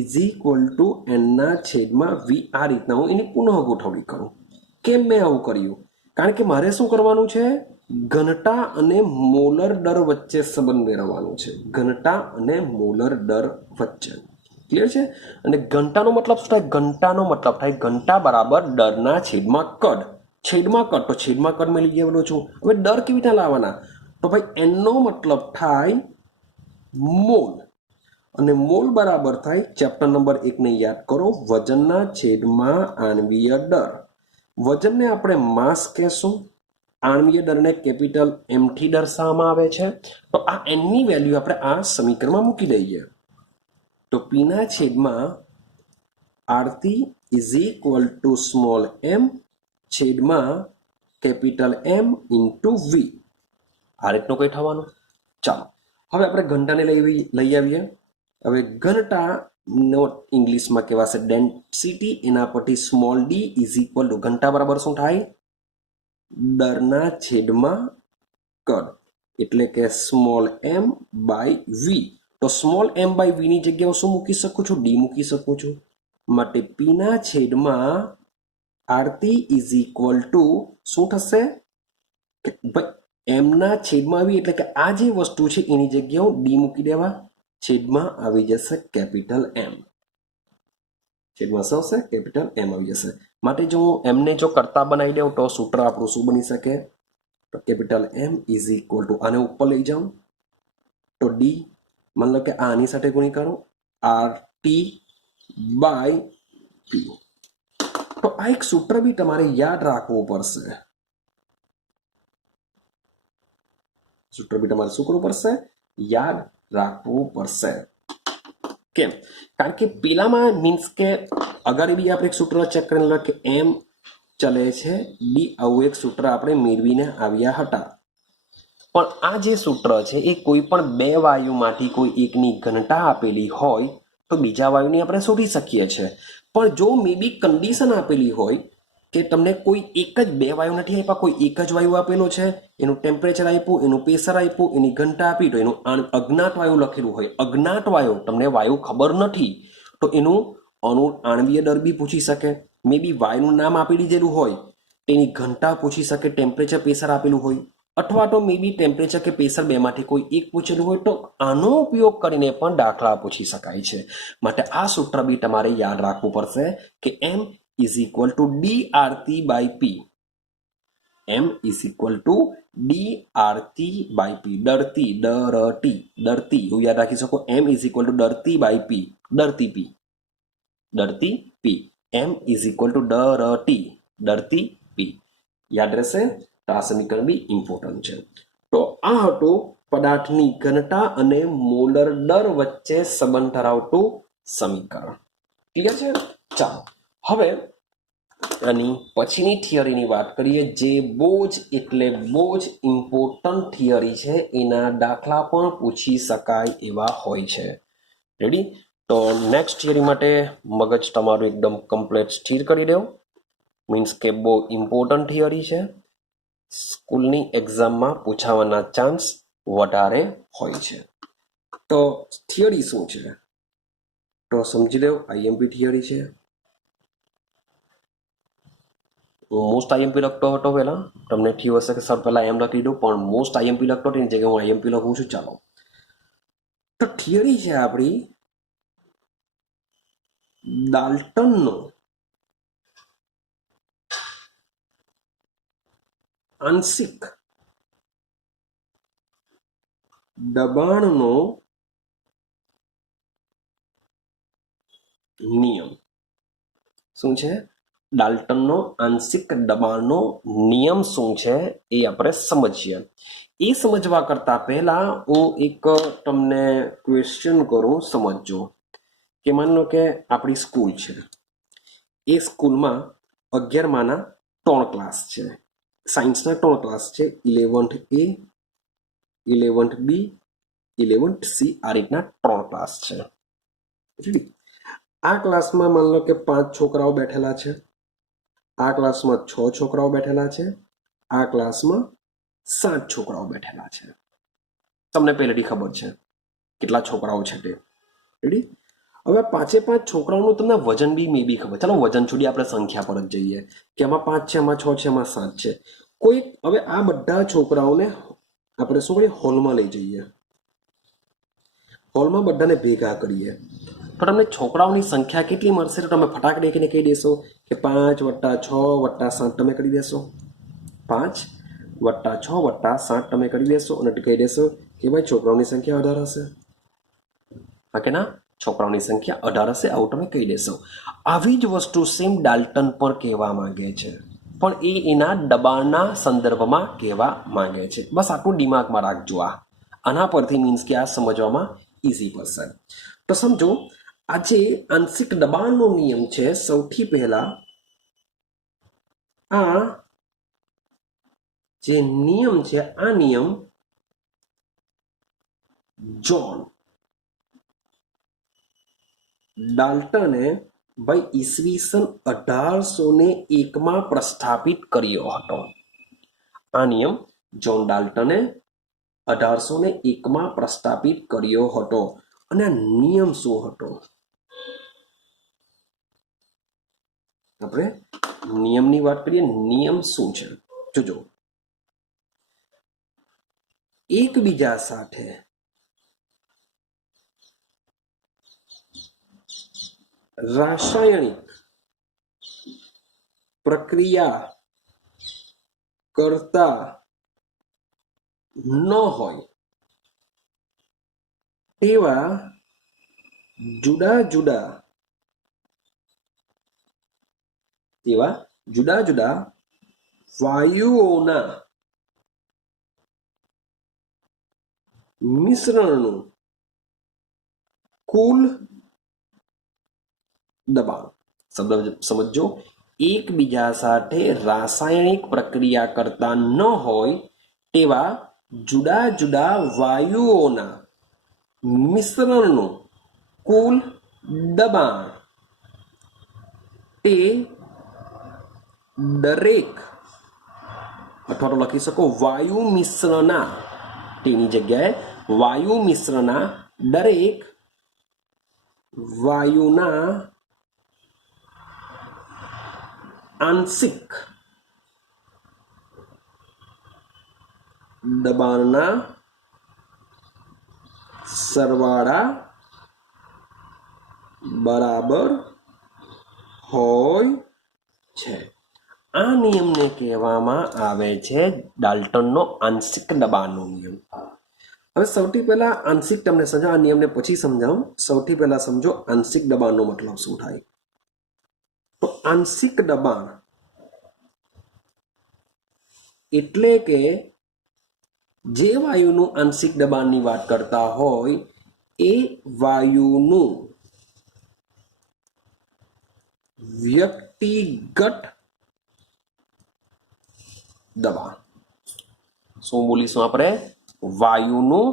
ઇઝ ઇક્વલ ટુ એનના છેદમાં વી. આ રીતના હું એની પુનઃ ગોઠવણી કરું. કેમ મેં આવું કર્યું? કારણ કે મારે શું કરવાનું છે, ઘનતા અને મોલર દર વચ્ચે સંબંધ મેળવવાનું છે. ઘનતા અને મોલર દર વચ્ચે. ક્લિયર છે? અને ઘનતાનો મતલબ શું થાય? ઘનતાનો મતલબ થાય ઘનતા બરાબર દરના છેદમાં કદ. તો છેદમાં કદ મેં લઈ આવેલો છું. હવે દર કેવી રીતે લાવવાના? તો ભાઈ એનનો મતલબ થાય મોલ અને મોલ બરાબર થાય ચેપ્ટર નંબર 1 ને યાદ કરો, વજનના છેદમાં આણ્વીય દર. વજનને આપણે માસ કહેશું, આણ્વીય દરને કેપિટલ એમ થી દર્શાવવામાં આવે છે. તો આ એનની વેલ્યુ આપણે આ સમીકરણમાં મૂકી દઈએ તો પીના છેદમાં આરતી ઇઝ ઇક્વલ ટુ સ્મોલ એમ છેદમાં કેપિટલ એમ ઇન્ટુ વી. આ રીતનું કંઈ થવાનું. ચાલો હવે આપણે ઘનતાને લઈ આવીએ. હવે ઘનતાનો ઇંગ્લિશમાં કહેવાશે ડેન્સિટી. એના પરથી small D is equal two ઘનતા બરાબર શું થાય? દરના છેદમાં કદ, એટલે કે સ્મોલ એમ બાય વી. તો સ્મોલ એમ બાય વી ની જગ્યાએ શું મૂકી શકું છું? ડી મૂકી શકું છું. માટે પીના છેદમાં આરતી ઇઝ ઇક્વલ ટુ શું થશે? એમના છેદમાં વી, એટલે કે આ જે વસ્તુ છે એની જગ્યાએ હું ડી મૂકી દેવા, છેદમાં આવી જશે કેપિટલ એમ. છેદમાં શું આવશે? કેપિટલ એમ આવી જશે. માટે જો હું એમને જો કરતા બનાવી દઉં તો સૂત્ર આપણું શું બની શકે? તો capital M is equal to આને ઉપર લઈ જાઉં તો ડી, માની લો કે આની સાથે ગુણી કરું આર ટી બાય પી. તો આ એક સૂત્ર બી તમારે યાદ રાખવું પડશે. સૂત્ર બી તમારે શું કરવું પડશે? યાદ રાખવું પડશે. કેમ? કારણ કે પેલામાં મીન્સ કે અગાડી બી આપણે એક સૂત્ર ચેક કરેલું કે એમ ચલે છે ડી, આવું એક સૂત્ર આપણે મેળવીને આવ્યા હતા. પણ આ જે સૂત્ર છે એ કોઈ પણ બે વાયુમાંથી કોઈ એકની ઘનતા આપેલી હોય તો બીજા વાયુની આપણે શોધી શકીએ છીએ. પણ જો મે બી કન્ડિશન આપેલી હોય કે તમને કોઈ એક જ બે વાયુ નથી આપ્યા, કોઈ એક જ વાયુ આપેલો છે, એનું ટેમ્પરેચર આપ્યું, એનું પ્રેશર આપ્યું, એની ઘનતા આપી, તો એનું અજ્ઞાત વાયુ લખેલું હોય. અજ્ઞાત વાયુ, તમને વાયુ ખબર નથી તો એનું આણ્વીય દર બી પૂછી શકે. મે બી વાયુનું નામ આપી દીધેલું હોય, તેની ઘનતા પૂછી શકે, ટેમ્પરેચર પ્રેશર આપેલું હોય, અથવા તો મે બી ટેમ્પરેચર કે પ્રેશર બેમાંથી કોઈ એક પૂછેલું હોય તો આનો ઉપયોગ કરીને પણ દાખલા પૂછી શકાય છે. માટે આ સૂત્ર બી તમારે યાદ રાખવું પડશે કે M is equal to D RT by P. M is equal to D RT by P. DRT એવું યાદ રાખી શકો. M is equal to DRT by P. DRT P. M is equal to DRT P. યાદ રહેશે. તો આ સમીકરણ બી ઇમ્પોર્ટન્ટ છે. તો આ હતું પદાર્થની ઘનતા અને મોલર દર વચ્ચે સંબંધ ધરાવતું સમીકરણ. ક્લિયર છે? ચાલો હવે આની પછીની થિયરીની વાત કરીએ, જે બહુ જ ઇમ્પોર્ટન્ટ થિયરી છે. એના દાખલા પણ પૂછી શકાય એવા હોય છે. રેડી? તો નેક્સ્ટ થિયરી માટે મગજ તમારું એકદમ કમ્પ્લીટ સ્થિર કરી દો. મીન્સ કે બહુ ઇમ્પોર્ટન્ટ થિયરી છે. સ્કૂલની એક્ઝામમાં પૂછાવાના ચાન્સ વધારે હોય છે. તો થિયરી શું છે તો સમજી લો. આઈએમપી થિયરી છે. મોસ્ટ આઈએમપી લખતો હતો પહેલા, તમને થયું હશે કે સર પહેલા એમ લખી દઉં, પણ મોસ્ટ આઈએમપી લખતો હતો એની જગ્યાએ હું આઈએમપી લખું છું. ચાલો, તો થિયરી છે આપણી ડાલ્ટનનો આંશિક દબાણનો નિયમ. શું છે? ડાલ્ટનનો આંશિક દબાણનો નિયમ શું છે એ આપણે સમજીએ. એ સમજવા કરતા પહેલા હું એક તમને ક્વેશ્ચન કરું, સમજજો. કે માની લો કે આપણી સ્કૂલ છે, એ સ્કૂલમાં 11માના 3 ક્લાસ છે, સાયન્સના 3 ક્લાસ છે, 11th A, 11th B, 11th C, આ રીતના 3 ક્લાસ છે. આ ક્લાસમાં માની લો કે 5 છોકરાઓ બેઠેલા છે, આ ક્લાસમાં 6 છોકરાઓ બેઠેલા છે, આ ક્લાસમાં 7 છોકરાઓ બેઠેલા છે. તમને પહેલેથી ખબર છે કેટલા છોકરાઓ છે તે. રેડી? હવે 5 છોકરાઓનું તમને વજન બી મે બી ખબર. ચાલો વજન છોડી આપણે સંખ્યા પર જ જઈએ કે આમાં 5 છે, આમાં 6 છે, આમાં 7 છે. કોઈ હવે આ બધા છોકરાઓને આપણે શું કરીએ, હોલમાં લઈ જઈએ, હોલમાં બધાને ભેગા કરીએ તો તમને છોકરાઓની સંખ્યા કેટલી મળશે? તો તમે ફટાક દેખીને કહી દેશો કે 5 + 6 + 7 તમે કરી દેશો. 5 + 6 + 7 તમે કરી દેશો અને કહી દેશો કે ભાઈ છોકરાઓની સંખ્યા 18 હશે. હા કે ના? છોકરાઓની સંખ્યા 18 હશે, આવું તમે કહી દેશો. આવી જ વસ્તુ સેમ ડાલ્ટન પણ કહેવા માંગે છે, પણ એ એના દબાણના સંદર્ભમાં કહેવા માંગે છે. બસ આટલું દિમાગમાં રાખજો. આના પરથી મીન્સ કે આ સમજવામાં ઇઝી પડશે. તો સમજો આ જે આંશિક દબાણનો નિયમ છે, સૌથી પહેલા આ જે નિયમ છે, આ નિયમ જ્હોન ડાલ્ટને ભાઈ ઈસવીસન 1801માં પ્રસ્થાપિત કર્યો હતો. આ નિયમ જ્હોન ડાલ્ટને 1801માં પ્રસ્થાપિત કર્યો હતો. અને આ નિયમ શું હતો? આપણે નિયમની વાત કરીએ. નિયમ શું છે જોજો. એકબીજા સાથે રાસાયણિક પ્રક્રિયા કરતા ન હોય તેવા જુદા જુદા વાયુઓના મિશ્રણનું કુલ દબાણ. શબ્દ સમજો. એકબીજા સાથે રાસાયણિક પ્રક્રિયા કરતા ન હોય તેવા જુદા વાયુઓના મિશ્રણનું કુલ દબાણ તે દરેક, અથવા તો લખી શકો વાયુ મિશ્રના, તેની જગ્યાએ વાયુ મિશ્રના દરેક વાયુના આંશિક દબાણના સરવાળા બરાબર હોય છે. આ નિયમને કહેવામાં આવે છે ડાલ્ટનનો આંશિક દબાણનો નિયમ. હવે સૌથી પહેલા આંશિક, તમને સમજાવ, આ નિયમને પછી સમજાવું. સૌથી પહેલા સમજો આંશિક દબાણનો મતલબ શું થાય. તો આંશિક દબાણ એટલે કે જે વાયુનું આંશિક દબાણની વાત કરતા હોય એ વાયુનું વ્યક્તિગત દબાણ. શું બોલીશું આપણે? વાયુનું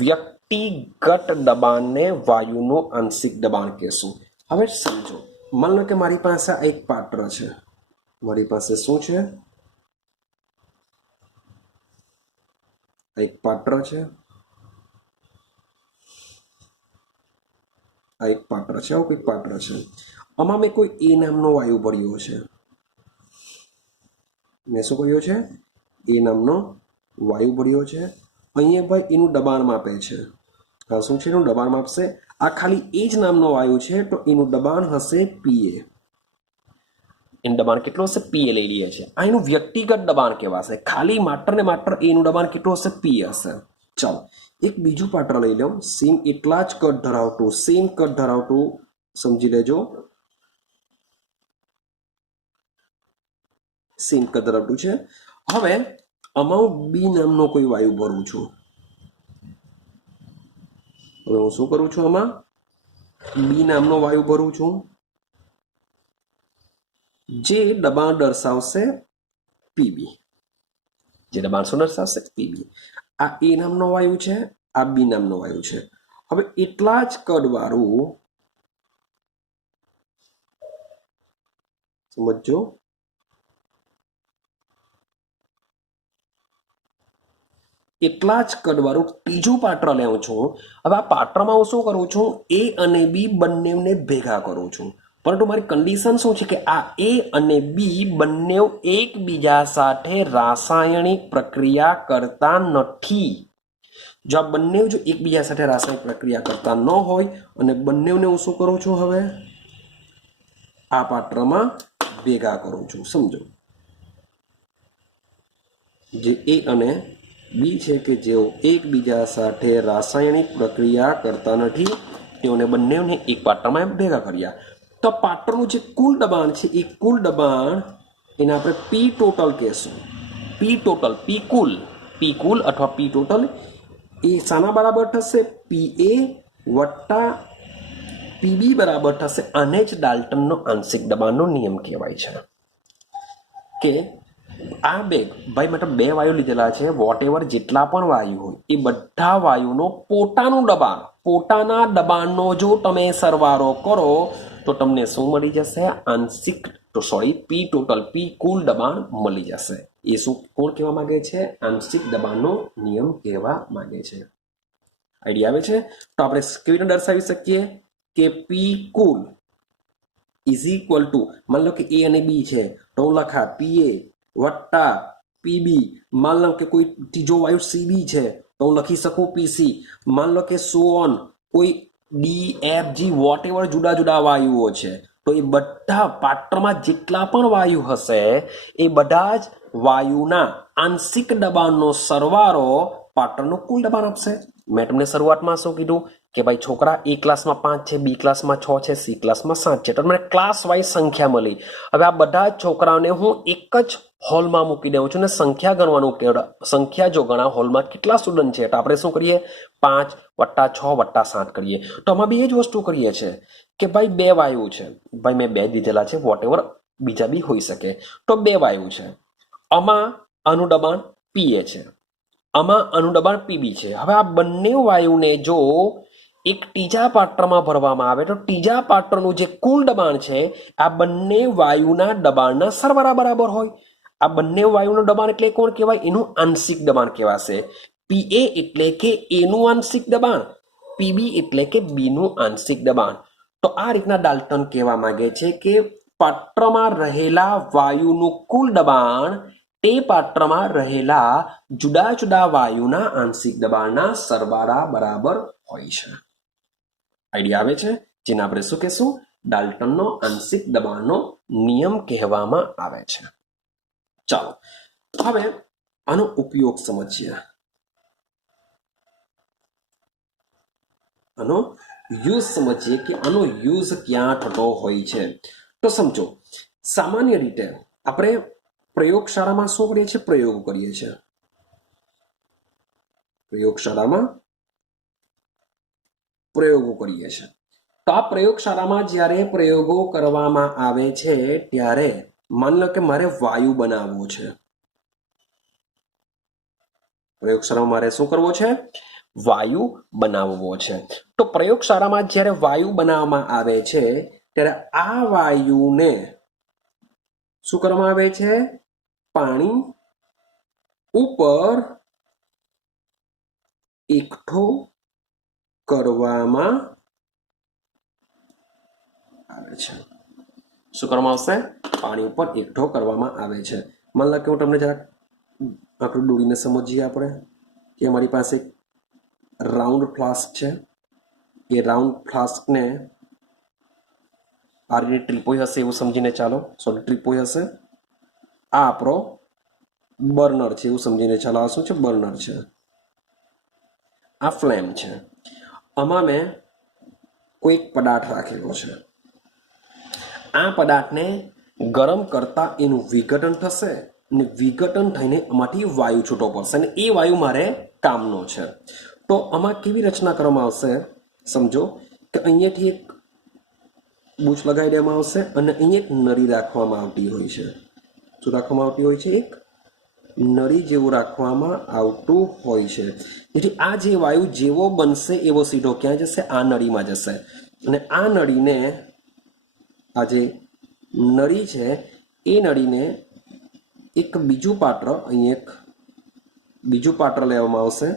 વ્યક્તિગત દબાણને વાયુનું આંશિક દબાણ કહેશું. હવે સમજો, માની લો કે મારી પાસે એક પાત્ર છે. મારી પાસે શું છે? એક પાત્ર છે. આ એક પાત્ર છે, આવું કંઈક પાત્ર છે. આમાં મેં કોઈ એ નામનો વાયુ ભર્યો છે. મેં શું કર્યો છે? એ નામનો વાયુ ભર્યો છે. અહીંયા ભાઈ એનું દબાણ માપે છે. આ શું છે? એનું દબાણ માપશે. આ ખાલી એ જ નામનો વાયુ છે તો એનું દબાણ હશે PA. એનું દબાણ કેટલું હશે? PA લઈ લઈએ છે. આ એનું વ્યક્તિગત દબાણ કહેવાશે. ખાલી માત્ર ને માત્ર એનું દબાણ કેટલું હશે? PA હશે. ચાલો એક બીજું પાત્ર લઈ લઉં. સેમ એટલા જ કદ ધરાવતું, સમજી લેજો, સેમ કદ ધરાવતું છે. હવે આમાં હું B નામનો કોઈ વાયુ ભરું છું. હવે હું શું કરું છું? આમાં બી નામનો વાયુ ભરું છું, જે દબાણ દર્શાવશે પીબી, જે દબાણ શું દર્શાવશે પીબી. આ એ નામનો વાયુ છે, આ બી નામનો વાયુ છે. હવે એટલા જ કદવાળું સમજો, એટલા જ કદવાળું ત્રીજું પાત્ર લેવું છું. હવે આ પાત્રમાં હું શું કરું છું, એ અને બી બંનેને ભેગા કરું છું, પરંતુ મારી કન્ડિશન શું છે કે આ એ અને બી બંને એકબીજા સાથે રાસાયણિક પ્રક્રિયા કરતા નથી. જો આ બંને જો એકબીજા સાથે રાસાયણિક પ્રક્રિયા કરતા ન હોય અને બંનેને હું શું કરું છું, હવે આ પાત્રમાં ભેગા કરું છું. સમજો, જે એ અને બી છે કે જેઓ એકબીજા સાથે રાસાયણિક પ્રક્રિયા કરતા નથી, તેઓને બંનેને એક પાત્રમાં ભેગા કર્યા. તો પાત્રનું જે કુલ દબાણ છે એ કુલ દબાણ એને આપણે પી ટોટલ કહેશું. પી ટોટલ, પી કુલ અથવા પી ટોટલ એ શાના બરાબર થશે, પી એ વત્તા પીબી બરાબર થશે. આને જ ડાલ્ટનનો આંશિક દબાણનો નિયમ કહેવાય છે. કે આ બે ભાઈ મતલબ બે વાયુ લીધેલા છે, વોટ એવર જેટલા પણ વાયુ હોય એ બધા વાયુનો પોતાનું દબાણ, પોતાના દબાણનો જો તમે સરવાળો કરો તો તમને શું મળી જશે, આંશિક પી ટોટલ, પી કુલ દબાણ મળી જશે. એ શું કોણ કહેવા માંગે છે, આંશિક દબાણનો નિયમ કહેવા માંગે છે. આઈડિયા આવે છે? તો આપણે કેવી રીતે દર્શાવી શકીએ કે પી કુલ ઇઝ ઇક્વલ ટુ, માન લો કે એ અને બી છે તો હું લખા પી એ વત્તા પીબી. માન લો કે કોઈ ત્રીજો વાયુ સીબી છે તો હું લખી શકું પીસી. માન લો કે સો ઓન કોઈ D F G whatever જુદા જુદા વાયુઓ છે, તો એ બધા પાત્રમાં જેટલા પણ વાયુ હશે એ બધા જ વાયુના આંશિક દબાણનો સરવાળો પાત્રનું કુલ દબાણ આપશે. મેં તમને શરૂઆતમાં શું કીધું કે ભાઈ છોકરા એ ક્લાસમાં 5 છે, બી ક્લાસમાં 6 છે, સી ક્લાસમાં 7 છે, તો મને ક્લાસ વાઇઝ સંખ્યા મળી. હવે આ બધા જ છોકરાઓને હું એક જ હોલમાં મૂકી દઉં છું ને સંખ્યા ગણવાનું કે સંખ્યા જો ગણા હોલમાં કેટલા સ્ટુડન્ટ છે તો આપણે શું કરીએ, 5 વત્તા 6 વત્તા 7 કરીએ. તો આમાં બી એ જ વસ્તુ કરીએ છીએ કે ભાઈ બે વાયુ છે, ભાઈ મેં બે દીધેલા છે, વોટ એવર બીજા બી હોઈ શકે, તો બે વાયુ છે, આમાં આનું દબાણ પીએ છે, આમાં આનું દબાણ પીબી છે. હવે આ બંને વાયુને જો એક ત્રીજા પાત્રમાં ભરવામાં આવે તો ત્રીજા પાત્રનું જે કુલ દબાણ છે આ બંને વાયુના દબાણના સરવાળા બરાબર હોય. આ બંને વાયુનું દબાણ એટલે કોણ કહેવાય, એનું આંશિક દબાણ કહેવાશે. પીએ એટલે કે એનું આંશિક દબાણ, પીબી એટલે કે બીનું આંશિક દબાણ. તો આ રીતના ડાલ્ટન કહેવા માંગે છે કે પાત્રમાં રહેલા વાયુનું કુલ દબાણ તે પાત્રમાં રહેલા જુદા જુદા વાયુના આંશિક દબાણના સરવાળા બરાબર હોય છે. આઈડિયા આવે છે? જેને આપણે શું કહેશું, ડાલ્ટનનો આંશિક દબાણનો નિયમ કહેવામાં આવે છે. ચાલો હવે આનો ઉપયોગ સમજીએ, આનો યુઝ સમજીએ કે આનો યુઝ ક્યાં થતો હોય છે. તો સમજો, સામાન્ય રીતે આપણે પ્રયોગશાળામાં શું કરીએ છીએ, પ્રયોગો કરીએ છીએ. પ્રયોગશાળામાં પ્રયોગો કરીએ છીએ. તો આ પ્રયોગશાળામાં જ્યારે પ્રયોગો કરવામાં આવે છે ત્યારે માન લો કે મારે વાયુ બનાવવો છે. પ્રયોગશાળામાં મારે શું કરવો છે, વાયુ બનાવવો છે. તો પ્રયોગશાળામાં જ્યારે વાયુ બનાવવામાં આવે છે ત્યારે આ વાયુને શું કરવામાં આવે છે, પાણી ઉપર એકઠો કરવામાં આવે છે. શું કરવામાં આવશે, પાણી ઉપર એકઠો કરવામાં આવે છે. માન લો કે હું તમને જરાક આકૃતિ દોરીને સમજીએ આપણે કે અમારી પાસે રાઉન્ડ ફ્લાસ્ક છે. એ રાઉન્ડ ફ્લાસ્કને આ રીતે ટ્રીપોય હશે એવું સમજીને ચાલો, સોરી ટ્રીપોય હશે. આ આપણો બર્નર છે એવું સમજીને ચાલો. આ શું છે, બર્નર છે. આ ફ્લેમ છે. આમાં મેં કોઈ પદાર્થ રાખેલો છે. આ પદાર્થને ગરમ કરતા એનું વિઘટન થશે અને વિઘટન થઈને આમાંથી વાયુ છૂટો પડશે અને એ વાયુ મારે કામનો છે. તો આમાં કેવી રચના કરવામાં આવશે, સમજો કે અહીંયાથી એક બૂચ લગાવી દેવામાં આવશે અને અહીં એક નળી રાખવામાં આવતી હોય છે. શું રાખવામાં આવતી હોય છે? એક નળી જેવું રાખવામાં આવતું હોય છે. તેથી આ જે વાયુ જેવો બનશે એવો સીધો ક્યાં જશે? આ નળીમાં જશે. અને આ નળીને, આ જે નળી છે એ નળીને એક બીજું પાત્ર, અહીં એક બીજું પાત્ર લેવામાં આવશે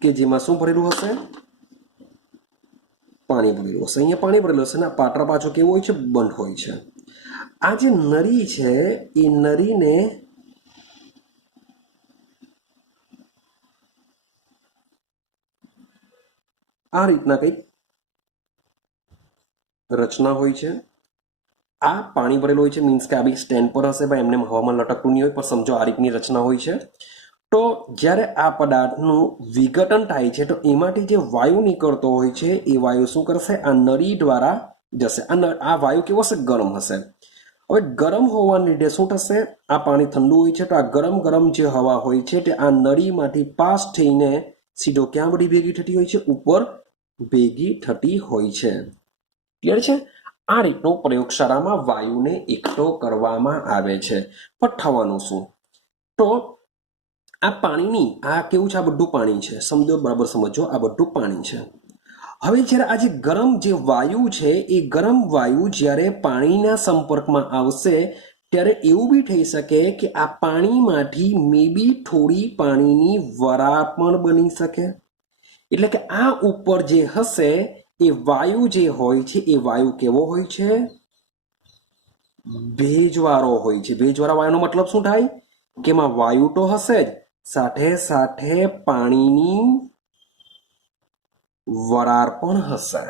કે જેમાં શું ભરેલું હશે? પાણી ભરેલું હશે. અહીંયા પાણી ભરેલું હશે અને આ પાત્ર પાછો કેવો હોય છે? બંધ હોય છે. આ જે નળી છે એ નળીને આ રીતના કંઈક રચના હોય છે. આ પાણી ભરેલું હોય છે, મીન્સ કે આ બી સ્ટેન્ડ પર હશે ભાઈ, એમને હવામાં લટકતું નહીં હોય, પણ સમજો આ રીતની રચના હોય છે. તો જ્યારે આ પદાર્થનું વિઘટન થાય છે તો એમાંથી જે વાયુ નીકળતો હોય છે એ વાયુ શું કરશે? આ નળી દ્વારા જશે. આ વાયુ કેવો હશે? ગરમ હશે. હવે ગરમ હોવાને લીધે શું થશે? આ પાણી ઠંડુ હોય છે તો આ ગરમ ગરમ જે હવા હોય છે તે આ નળીમાંથી પાસ થઈને સીધો ક્યાં બધી ભેગી થતી હોય છે? ઉપર ભેગી થતી હોય છે. ક્લિયર છે? આ રીતનું પ્રયોગશાળામાં વાયુને એકઠો કરવામાં આવે છે. પણ થવાનું શું? તો આ પાણીની, આ કેવું છે? આ બધું પાણી છે. સમજો, બરાબર સમજો, આ બધું પાણી છે. હવે જ્યારે આ જે ગરમ જે વાયુ છે એ ગરમ વાયુ જ્યારે પાણીના સંપર્કમાં આવશે ત્યારે એવું બી થઈ શકે કે આ પાણીમાંથી મે બી થોડી પાણીની વરાળ પણ બની શકે. એટલે કે આ ઉપર જે હશે એ વાયુ જે હોય છે એ વાયુ કેવો હોય છે? ભેજવાળો હોય છે. ભેજવાળા વાયુનો મતલબ શું થાય? કે એમાં વાયુ તો હશે જ, સાથે સાથે પાણીની વરાળ પણ હશે.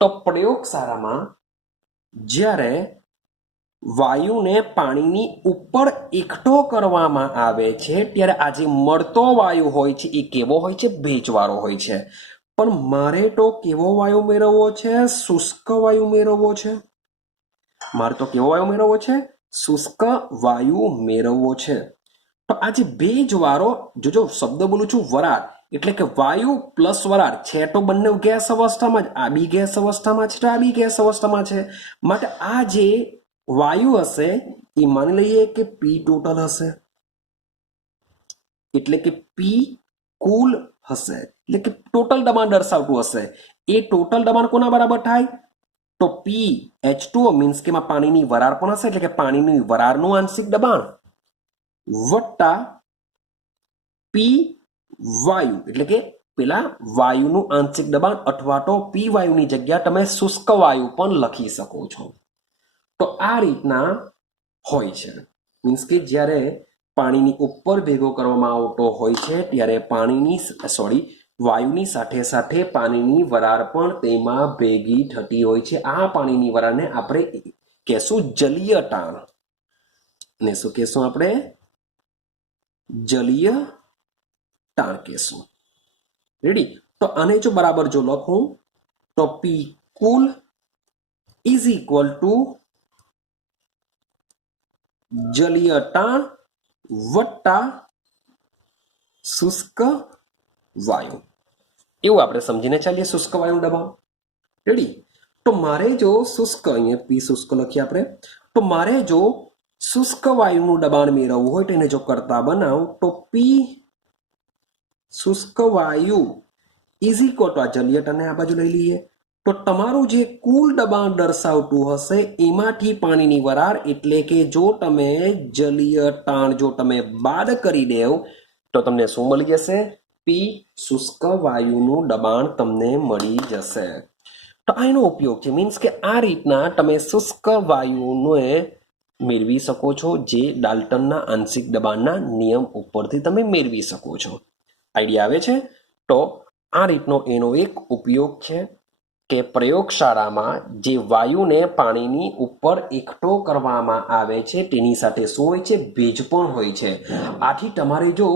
તો પ્રયોગશાળામાં જ્યારે વાયુને પાણીની ઉપર એકઠો કરવામાં આવે છે ત્યારે આ જે મળતો વાયુ હોય છે એ કેવો હોય છે? ભેજવાળો હોય છે. પણ મારે તો કેવો વાયુ મેળવવો છે? શુષ્ક વાયુ મેળવવો છે. મારે તો કેવો વાયુ મેળવવો છે? શુષ્ક વાયુ મેળવવો છે. તો આ જે ભેજવાળો, જો શબ્દ બોલું છું વરાળ, એટલે કે વાયુ પ્લસ વરાળ છે તો બંને ગેસ અવસ્થામાં જ. આ બી ગેસ અવસ્થામાં છે તો આ બી ગેસ અવસ્થામાં છે. માટે આ જે વાયુ હશે એ માની લઈએ કે પી ટોટલ હશે, એટલે કે પી કુલ હશે, એટલે કે ટોટલ દબાણ દર્શાવતું હશે. એ ટોટલ દબાણ કોના બરાબર થાય? તો પી H2O મીન્સ કે એમાં પાણીની વરાળ પણ હશે, એટલે કે પાણીની વરાળનું આંશિક દબાણ વત્તા પી વાયુ, એટલે કે પેલા વાયુનું આંશિક દબાણ, અથવા તો પી વાયુની જગ્યા તમે શુષ્ક વાયુ પણ લખી શકો છો. તો આ રીતના હોય છે. મીન્સ કે જ્યારે પાણીની ઉપર ભેગો કરવામાં આવતો હોય છે ત્યારે વાયુની સાથે સાથે પાણીની વરાળ પણ તેમાં ભેગી થતી હોય છે. આ પાણીની વરાળને આપણે કહેશું જલીય તાણ. ને શું કહેશું આપણે? જલીય તાણ કહેશું. રેડી? તો આને જો બરાબર જો લખું તો પી કુલ ઇઝ ઇક્વલ ટુ જલીય તાણ વત્તા શુષ્ક વાયુ. એવું આપણે સમજીને ચાલીએ. શુષ્ક વાયુ દબાણ. રેડી? તો મારે જો શુષ્ક, અહીંયા પી શુષ્ક લખીએ આપણે, તો મારે જો શુષ્ક વાયુનું દબાણ મેળવવું હોય તો એને જો કરતા બનાવ તો પી શુષ્ક વાયુ ઇઝ ઇક્વલ ટુ આ જલીય તાણને આ બાજુ લઈ લઈએ તો તમારું જે કુલ દબાણ દર્શાવતું હશે એમાંથી પાણીની વરાળ, એટલે કે જો તમે જલીય તાણ જો તમે બાદ કરી દેવ તો તમને શું મળી જશે? પી શુષ્ક વાયુનું દબાણ તમને મળી જશે. તો આ એનો ઉપયોગ છે. મીન્સ કે આ રીતના તમે શુષ્ક વાયુને મેળવી શકો છો, જે ડાલ્ટનના આંશિક દબાણના નિયમ ઉપરથી તમે મેળવી શકો છો. આઈડિયા આવે છે? તો આ રીતનો એનો એક ઉપયોગ છે કે પ્રયોગશાળામાં જે વાયુને પાણીની ઉપર એકઠો કરવામાં આવે છે તેની સાથે શું હોય છે? ભેજ પણ હોય છે. આથી તમારે જો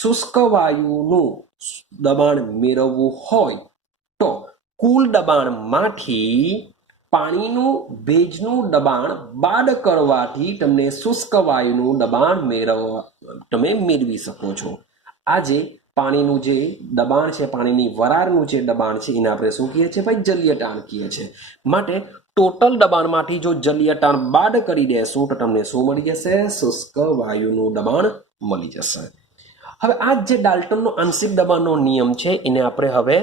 શુષ્ક વાયુનું દબાણ મેળવવું હોય તો કુલ દબાણમાંથી પાણીનું ભેજનું દબાણ બાદ કરવાથી તમને શુષ્ક વાયુનું દબાણ તમે મેળવી શકો છો. આજે પાણીનું જે દબાણ છે, પાણીની વરાળનું જે દબાણ છે એને આપણે શું કહીએ છીએ? ભાઈ જલીય તાણ કહીએ છીએ. માટે ટોટલ દબાણમાંથી જો જલીય તાણ બાદ કરી દેશું તો તમને શું મળી જશે? શુષ્ક વાયુનું દબાણ મળી જશે. હવે આ જે ડાલ્ટનનો આંશિક દબાણનો નિયમ છે એને આપણે હવે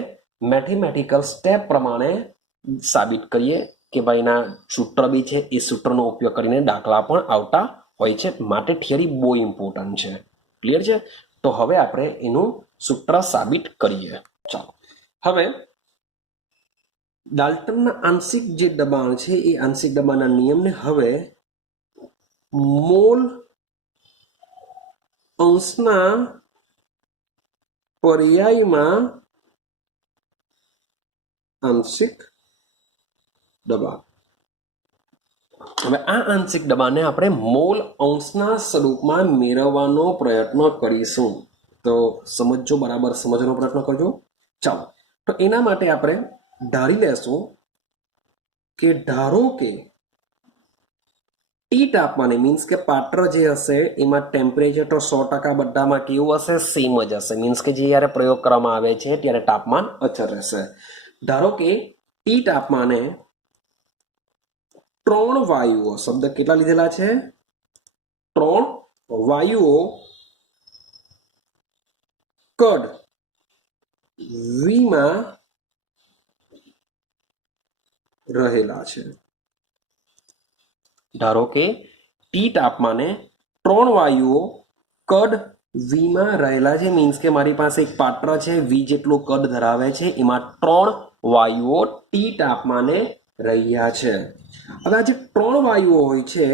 મેથેમેટિકલ સ્ટેપ પ્રમાણે સાબિત કરીએ કે ભાઈના સૂત્ર બી છે એ સૂત્રનો ઉપયોગ કરીને દાખલા પણ આવતા હોય છે, માટે થિયરી બહુ ઇમ્પોર્ટન્ટ છે. ક્લિયર છે? તો હવે આપણે એનું સૂત્ર સાબિત કરીએ. ચાલો, હવે ડાલ્ટનના આંશિક જે દબાણ છે એ આંશિક દબાણના નિયમને હવે મોલ અંશના પર્યાયમાં આંશિક દબાણ. હવે આ આંશિક દબાણને આપણે મોલ અંશના સ્વરૂપમાં મેળવવાનો પ્રયત્ન કરીશું. તો સમજો, બરાબર સમજવાનો પ્રયત્ન કરજો. ચાલો, તો એના માટે આપણે ધારી લેશું કે ધારો કે ટી તાપમાને મીન્સ કે પાત્ર જે હશે એમાં ટેમ્પરેચર તો 100% બધામાં કેવું હશે? સેમ જ હશે. મીન્સ કે જ્યારે પ્રયોગ કરવામાં આવે છે ત્યારે તાપમાન અચળ રહેશે. ધારો કે ટી તાપમાને 3 વાયુઓ, શબ્દ કેટલા લીધેલા છે? 3 વાયુઓ કદ વીમાં રહેલા છે. ધારો કે ટી તાપમાને 3 વાયુઓ કદ વીમાં રહેલા છે. મીન્સ કે મારી પાસે એક પાત્ર છે, વી જેટલું કદ ધરાવે છે, એમાં 3 વાયુઓ ટી તાપમાને રહ્યા છે. હવે આ જે 3 વાયુઓ હોય છે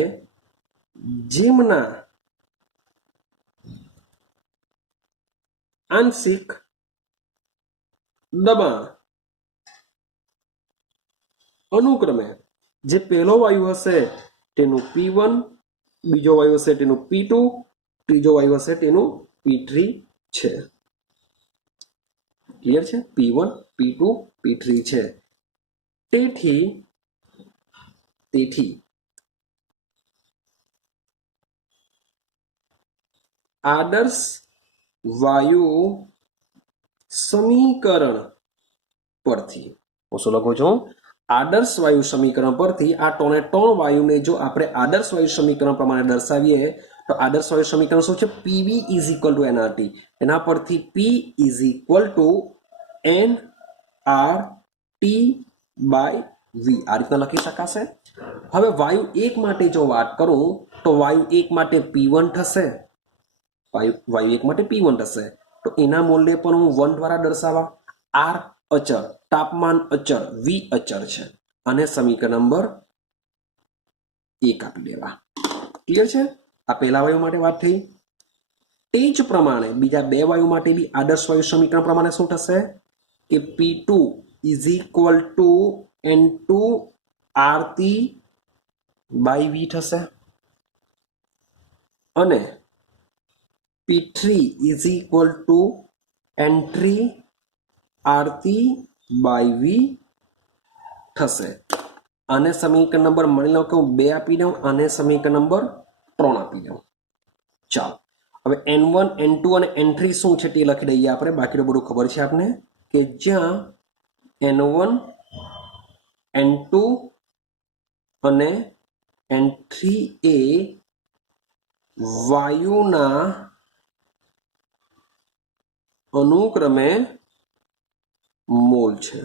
જેમના આંશિક દબાણ અનુક્રમે જે પહેલો વાયુ હશે તેનું P1, બીજો વાયુ હશે તેનું P2, ત્રીજો વાયુ હશે તેનું P3 છે. ક્લિયર છે? P1, P2, P3 છે. તેથી આદર્શ વાયુ સમીકરણ પરથી હું શું લખું છું? આદર્શ વાયુ સમીકરણ પરથી આ 3 વાયુને જો આપણે આદર્શ વાયુ સમીકરણ પ્રમાણે દર્શાવીએ તો આદર્શ વાયુ સમીકરણ શું છે? PV is equal to NRT. એના પરથી P is equal to NRT by V આ રીતના લખી શકાશે. હવે વાયુ 1 માટે જો વાત કરું તો વાયુ 1 માટે P1 થશે. વાયુ 1 માટે P1 થશે તો એના મૂલ્ય પણ હું 1 દ્વારા દર્શાવવા. R અચળ, તાપમાન અચળ, V અચળ છે અને સમીકરણ નંબર 1 આપી દેવા. ક્લિયર છે? આ પહેલા વાયુ માટે વાત થઈ. તે જ પ્રમાણે બીજા 2 વાયુ માટે બી આદર્શ વાયુ સમીકરણ પ્રમાણે શું થશે કે P2 is equal to N2 RT by V થશે અને P3 is equal to N3 RT by V થશે. અને સમીકરણ નંબર માની લો કે હું 2 આપી દઉં અને સમીકરણ નંબર 3 આપી દઉં. ચાલો, હવે N1, N2 અને N3 શું છે તે લખી દઈએ આપણે. બાકીનું બધું ખબર છે આપને કે જ્યાં N1, N2 અને N3 એ વાયુના અનુક્રમે મોલ છે.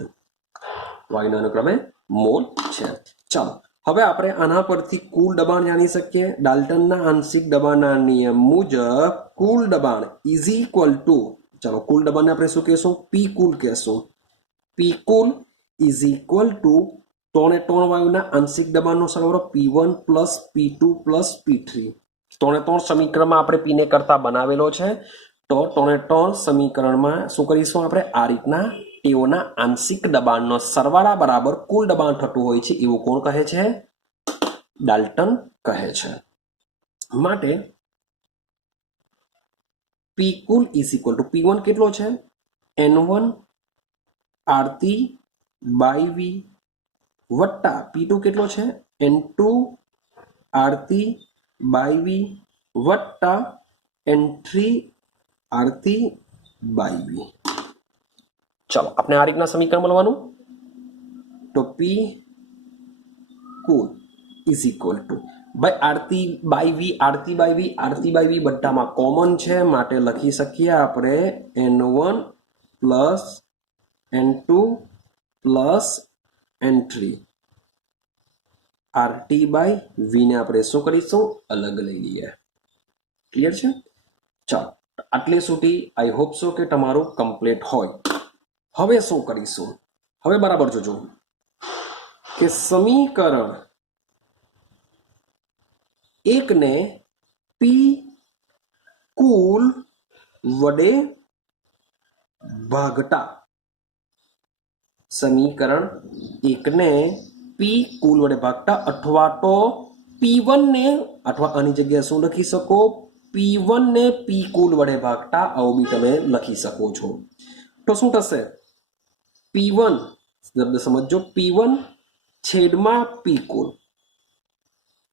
વાયુના અનુક્રમે મોલ છે. ચાલો, હવે આપણે આના પરથી કુલ દબાણ જાણી શકીએ. ડાલ્ટનના આંશિક દબાણના નિયમ મુજબ કુલ દબાણ ઇઝ ઇક્વલ ટુ, ચાલો કુલ દબાણને આપણે શું કહેશું? P કુલ કહેશું. P કુલ ઇઝ ઇક્વલ ટુ 3 વાયુના આંશિક દબાણનો સરવાળો P1 plus P2 plus P3. 3 સમીકરણમાં આપણે P ને કરતા બનાવેલો છે તો 3 સમીકરણમાં શું કરીશું આપણે? આ રીતના તેઓના આંશિક દબાણનો સરવાળા બરાબર કુલ દબાણ થતું હોય છે એવું કોણ કહે છે? ડાલ્ટન કહે છે. માટે P કુલ ઇઝ ઇક્વલ ટુ P1 કેટલો છે? N1 RT બાય V વત્તા P2 કેટલો છે? N2 RT બાય V વત્તા N3 RT બાય V. ચાલો, આપણે આ રીતના સમીકરણ મળવાનું. તો P કુલ ઇઝ ઇક્વલ ટુ ભાઈ RT by V RT by V RT by V બધામાં કોમન છે માટે લખી શકીએ આપણે N1 plus N2 plus N3 RT by V ને આપણે શું કરીશું અલગ લઈ લઈએ ક્લિયર છે ચાલો આટલી સુધી આઈ હોપ સો કે તમારું કમ્પ્લીટ હોય હવે શું કરીશું હવે બરાબર જોજો કે સમીકરણ એકને પી કુલ વડે ભાગતા સમીકરણ એકને પી કુલ વડે ભાગતા અથવા તો P1 ને અથવા આની જગ્યાએ શું લખી શકો P1 ને પી કુલ વડે ભાગતા આવું બી તમે લખી શકો છો તો શું થશે P1 શબ્દ સમજો P1 છેદમાં પી કુલ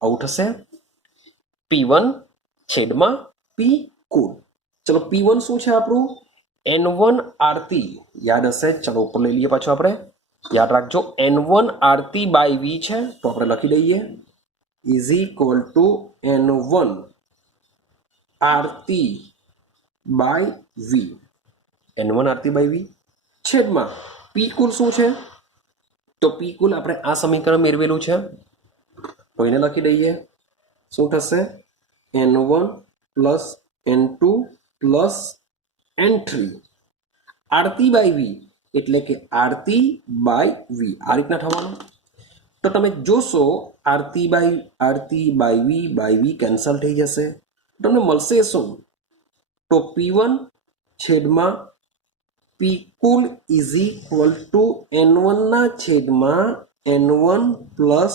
આવું થશે P1 છેદમાં પી કુલ ચલો P1 શું છે આપણું N1 આરતી યાદ હશે ચલો ઉપર લઈ લઈએ પાછું આપણે યાદ રાખજો N1 આરતી બાય વી છે તો આપણે લખી દઈએ is equal to N1 R T by V N1 R T by V છેદમાં પી કુલ શું છે તો પી કુલ આપણે આ સમીકરણ મેળવેલું છે તો એને લખી દઈએ શું થશે N1 plus N2 plus N3 R T by V એટલે કે આરતી બાય વી આ રીતના થવાનું તો તમે જોશો આરતી બાય વી કેન્સલ થઈ જશે તમને મળશે શું તો P1 છેદમાં P cool is equal to N1 ના છેદમાં N1 plus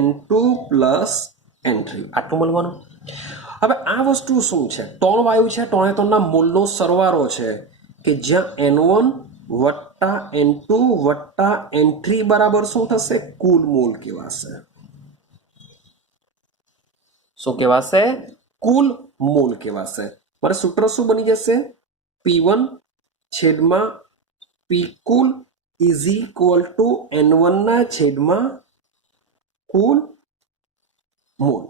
N2 plus N3 આટલું મળવાનું હવે આ વસ્તુ શું છે ત્રણ વાયુ છે ત્રણે ત્રણના મૂળનો સરવાળો છે કે જ્યાં N1 વત્તા N2 વત્તા N3 બરાબર શું થશે કુલ મૂળ કહેવાશે શું કહેવાશે કુલ મૂળ કહેવાશે મારે સૂત્ર શું બની જશે P1 છેદમાં P cool is equal to N1 ના છેદમાં કુલ મૂળ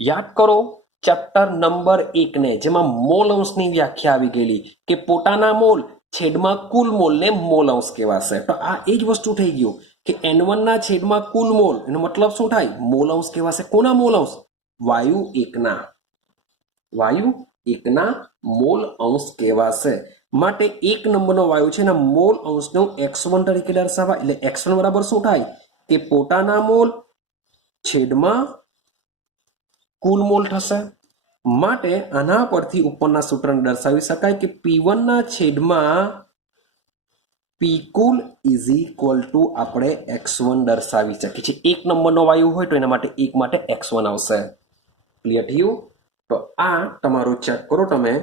યાદ કરો ચેપ્ટર નંબર 1 ને જેમાં મોલ અંશની વ્યાખ્યા આવી ગયેલી કે પોતાના મોલ છેદમાં કુલ મોલને મોલ અંશ કહેવાશે તો આ એ જ વસ્તુ થઈ ગયું કે N1 ના છેદમાં કુલ મોલ એનો મતલબ શું થાય મોલ અંશ કહેવાશે કોના મોલ અંશ વાયુ એકના મોલ અંશ કહેવાશે માટે એક નંબરનો વાયુ છે એના મોલ અંશનો x1 તરીકે દર્શાવવા એટલે x1 બરાબર શું થાય કે પોતાના મોલ છેદમાં કુલ મોલ થશે માટે આના પરથી ઉપરના સૂત્રને દર્શાવી શકાય કે P1 ના છેદમાં P cool is equal two આપણે x1 દર્શાવી શકીએ છીએ એક નંબરનો વાયુ હોય તો એના માટે એક માટે x1 આવશે ક્લિયર થયું તો આ તમારું ચેક કરો તમે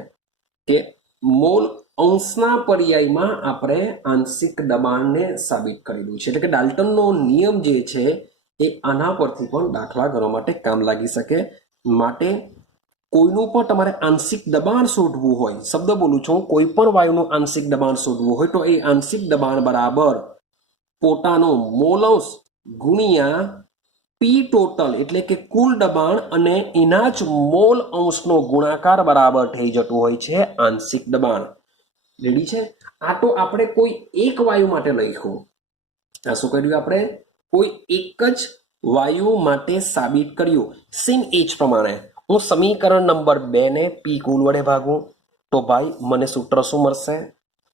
કે મોલ અંશના પર્યાયમાં આપણે આંશિક દબાણને સાબિત કરેલું છે એટલે કે ડાલ્ટનનો નિયમ જે છે એ આના પરથી પણ દાખલા ગણવા માટે કામ લાગી શકે માટે કોઈનું પણ તમારે આંશિક દબાણ શોધવું હોય શબ્દ બોલું છું કોઈ પણ વાયુનું આંશિક દબાણ શોધવું હોય તો એ આંશિક દબાણ બરાબર પોતાનો મોલ અંશ ગુણ્યા પી ટોટલ એટલે કે કુલ દબાણ અને એના જ મોલ અંશનો ગુણાકાર બરાબર થઈ જતું હોય છે આંશિક દબાણ રેડી છે આ તો આપણે કોઈ એક વાયુ માટે લખ્યું આ શું કર્યું આપણે કોઈ એક જ વાયુ માટે સાબિત કર્યું સેમ એ જ પ્રમાણે હું સમીકરણ નંબર 2 ને પી કુલ વડે ભાગું તો ભાઈ મને સૂત્ર શું મળશે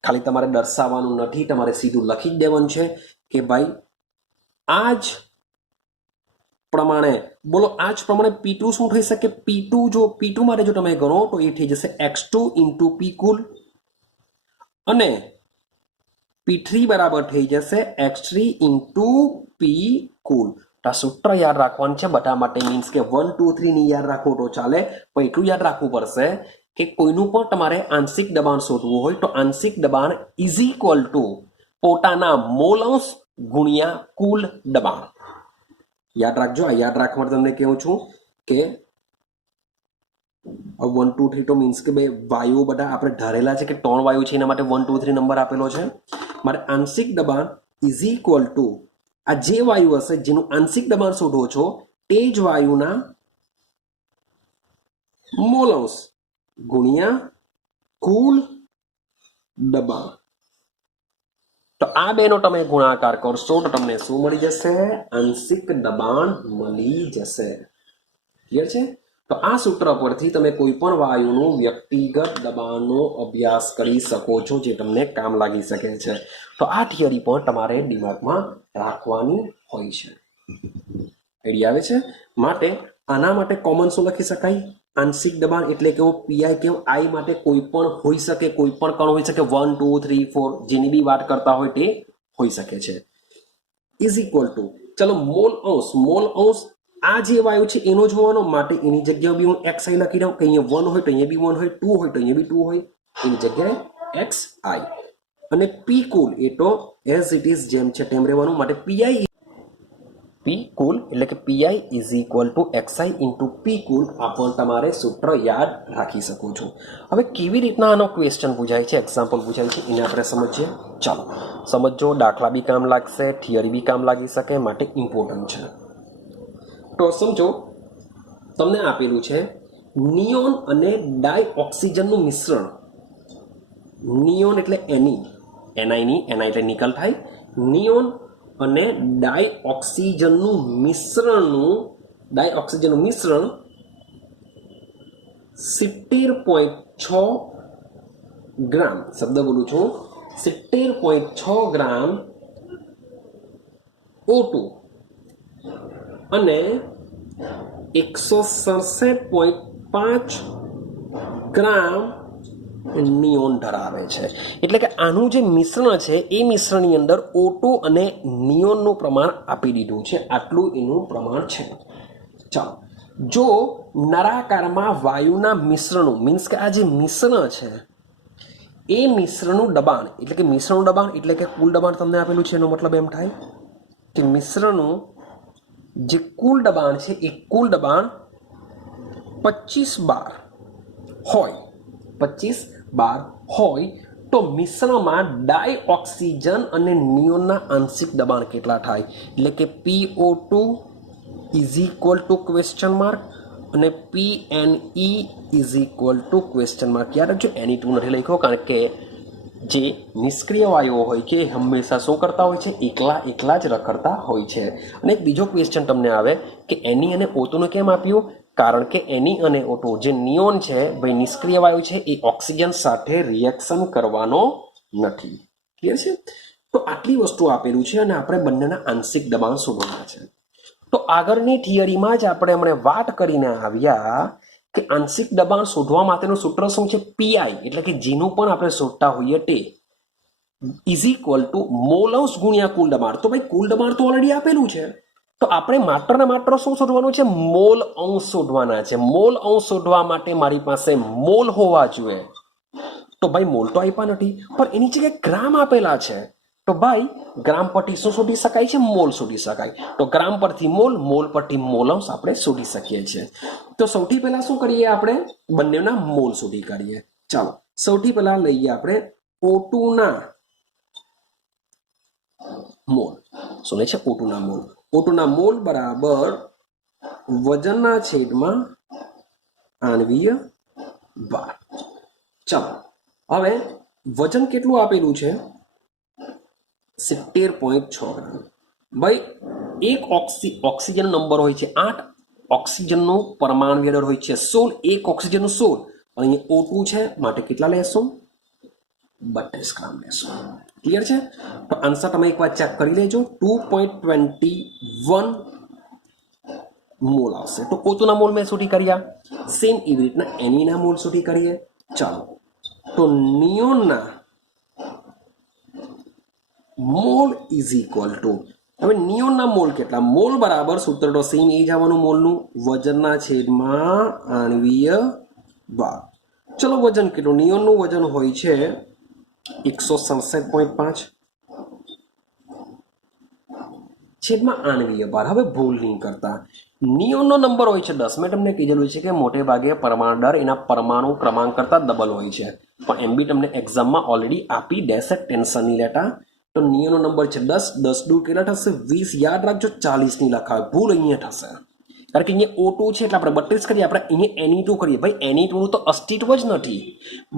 ખાલી તમારે દર્શાવવાનું નથી તમારે સીધું લખી જ દેવાનું છે કે ભાઈ આ જ પ્રમાણે બોલો આ જ પ્રમાણે P2 શું થઈ શકે P2 માટે જો તમે ગણો તો એ થઈ જશે x2 ઇન્ટુ પી કુલ અને P3 બરાબર થઈ જશે x3 ઇન્ટુ પી કુલ આ સૂત્ર યાદ રાખવાનું છે બધા માટે મીન્સ કે 1 2 3 ની યાદ રાખવું તો ચાલે પણ એટલું યાદ રાખવું પડશે કે કોઈનું પણ તમારે આંશિક દબાણ શોધવું હોય તો આંશિક દબાણ ઇઝ ઇક્વલ ટુ પોતાના મોલ અંશ ગુણ્યા કુલ દબાણ યાદ રાખજો આ યાદ રાખવા માટે તમને કહું છું કે 1 2 3 તો મીન્સ કે ભાઈ વાયુ બધા આપણે ધારેલા છે કે 3 વાયુ છે એના માટે 1 2 3 નંબર આપેલો છે મારે આંશિક દબાણ ઇઝ ઇક્વલ ટુ આ જે વાયુ હશે જેનું આંશિક દબાણ શોધો છો તે જ વાયુના મોલ અંશ ગુણ્યા કુલ દબાણ. તો આ બેનો તમે ગુણાકાર કરશો તો તમને શું મળી જશે? આંશિક દબાણ મળી જશે. ક્લિયર છે? તો આ સૂત્ર પરથી તમે કોઈ પણ વાયુનું વ્યક્તિગત દબાણનો અભ્યાસ કરી શકો છો, જે તમને કામ લાગી શકે છે. તો આ થિયરી પણ તમારે દિમાગમાં રાખવાની હોય છે. આઈડિયા આવે છે? માટે આના માટે કોમન શું લખી શકાય? આંશિક દબાણ એટલે કે પીઆઈ કે આઈ માટે કોઈ પણ હોઈ શકે, કોઈ પણ કણ હોઈ શકે, 1 2 3 4 જેની બી વાત કરતા હોય તે હોઈ શકે છે. ઇઝ ઇક્વલ ટુ, ચલો મોલ અંશ, મોલ અંશ આ જે વાયુ છે એનો જોવાનો, માટે એની જગ્યાએ બી હું xi લખી દઉં કે અહીંયા 1 હોય તો અહીંયા બી 1 હોય, 2 હોય તો અહીંયા બી 2 હોય, એની જગ્યાએ xi. અને પી કુલ એ તો એઝ ઇટ ઇઝ જેમ છે તેમ રહેવાનું, માટે પીઆઈ પી કુલ એટલે કે P I is equal to xi into P કુલ. આ પણ તમારે સૂત્ર યાદ રાખી શકો છો. હવે કેવી રીતના આનો ક્વેશ્ચન પૂછાય છે, એક્ઝામ્પલ પૂછાય છે, એને આપણે સમજીએ. ચાલો સમજો, દાખલા બી કામ લાગશે, થિયરી બી કામ લાગી શકે, માટે ઇમ્પોર્ટન્ટ છે. તો સમજો તમને આપેલું છે નિયોન અને ડાયઓક્સિજનનું મિશ્રણ. નિયોન એટલે એની, એનઆઈની, એનઆઈ એટલે નિકલ થાય. નિયોન અને ડાયઓક્સિજનનું મિશ્રણ 70.6 ગ્રામ, શબ્દ બોલું છું, 70.6 ગ્રામ O2 અને 167.5 ગ્રામ નિયોન ધરાવે છે. એટલે કે આનું જે મિશ્રણ છે એ મિશ્રણની અંદર O2 અને નિયોનનું પ્રમાણ આપી દીધું છે. આટલું એનું પ્રમાણ છે. ચાલો, જો નળાકારમાં વાયુના મિશ્રણનું, મીન્સ કે આ જે મિશ્રણ છે એ મિશ્રણનું દબાણ, એટલે કે મિશ્રણનું દબાણ એટલે કે કુલ દબાણ તમને આપેલું છે, એનો મતલબ એમ થાય કે મિશ્રણનું જે કુલ દબાણ છે એ કુલ દબાણ 25 બાર હોય, 25 બાર હોય, તો મિશ્રણમાં ડાયઓક્સિજન અને નિયોનના આંશિક દબાણ કેટલા થાય? એટલે કે PO2 is equal two question mark અને PNE is equal two question mark. યાદ રાખજો, NE2 નથી લખ્યો, કારણ કે જે નિષ્ક્રિય વાયુઓ હોય કે હંમેશા શું કરતા હોય છે? એકલા જ રખડતા હોય છે. અને એક બીજો ક્વેશ્ચન તમને આવે કે NE અને O2 નું કેમ આપ્યું? કારણ કે NE અને O2 જે નિયોન છે ભાઈ, નિષ્ક્રિય વાયુ છે, એ ઓક્સિજન સાથે રિએક્શન કરવાનો નથી. ક્લિયર છે? તો આટલી વસ્તુ આપેલું છે અને આપણે બંનેના આંશિક દબાણ શોધવાના છે. તો આગળની થિયરીમાં જ આપણે હમણાં વાત કરીને આવ્યા કે આંશિક દબાણ શોધવા માટેનું સૂત્ર શું છે? પીઆઈ, એટલે કે જેનું પણ આપણે શોધતા હોઈએ તે ઇઝ ઇક્વલ ટુ મોલ અંશ ગુણ્યા કુલ દબાણ. તો ભાઈ કુલ દબાણ તો ઓલરેડી આપેલું છે, તો આપણે માત્ર ને માત્ર શું શોધવાનું છે? મોલ અંશ શોધવાના છે. મોલ અંશ શોધવા માટે મારી પાસે મોલ હોવા જોઈએ. તો ભાઈ મોલ તો આપ્યા નથી, પણ એની જગ્યાએ ગ્રામ આપેલા છે. તો ભાઈ ગ્રામ પરથી શું શોધી શકાય છે? મોલ શોધી શકાય. તો ગ્રામ પરથી મોલ, મોલ પરથી મોલ અંશ આપણે શોધી શકીએ છીએ. તો સૌથી પહેલા શું કરીએ? આપણે બંનેના મોલ શોધી કાઢીએ. ચાલો, સૌથી પહેલા લઈએ આપણે O2 ના મોલ. શું લે છે? O2 ના મોલ. O2 ના મોલ બરાબર વજનના છેદમાં આણ્વીય ભાર. ચાલો, હવે વજન કેટલું આપેલું છે? 70.6 ગ્રામ. ભાઈ એક ઓક્સિજન નંબર હોય છે 8, ઓક્સિજનનો પરમાણુ દર હોય છે 16, એક ઓક્સિજનનું 16, અહીંયા O2 છે, માટે કેટલા લેશું? 32 ગ્રામ લેશું. ક્લિયર છે? તો આન્સર તમે એકવાર ચેક કરી લેજો. 2.21 મોલ આવશે. તો O2 ના મોલ મેં શોધી કર્યા. સેમ એવી રીતના Ne ના મોલ શોધી કરીએ. ચાલો, તો નિયોનના મોલ ઇઝ ઇક્વલ ટુ, હવે નિયોનના મોલ કેટલા? મોલ બરાબર સૂત્ર તો સેમ એ જ આવવાનું મોલનું, વજનના છેદમાં આણ્વીય ભાર. ચલો, વજન કેટલું? નિયોનનું વજન હોય છે 167.5 છેદમાં આણ્વીય ભાર. હવે ભૂલ નહીં કરતા, નિયોનનો નંબર હોય છે 10. મેં તમને કીધેલું છે કે મોટે ભાગે પરમાણુ દર એના પરમાણુ ક્રમાંક કરતા ડબલ હોય છે, પણ એમ બી તમને એક્ઝામમાં ઓલરેડી આપી દેશે, ટેન્શન નહીં લેતા. તો નિયમનો નંબર છે 10, 10 દૂર કેટલા થશે 20, યાદ રાખજો 40 ની લખાવે, ભૂલ અહીંયા થશે કારણ કે અહીંયા O2 છે એટલે આપણે 32 કરીએ, આપણે અહીંયા Ne2 કરીએ, ભાઈ Ne2 નું તો અસ્તિત્વ જ નથી,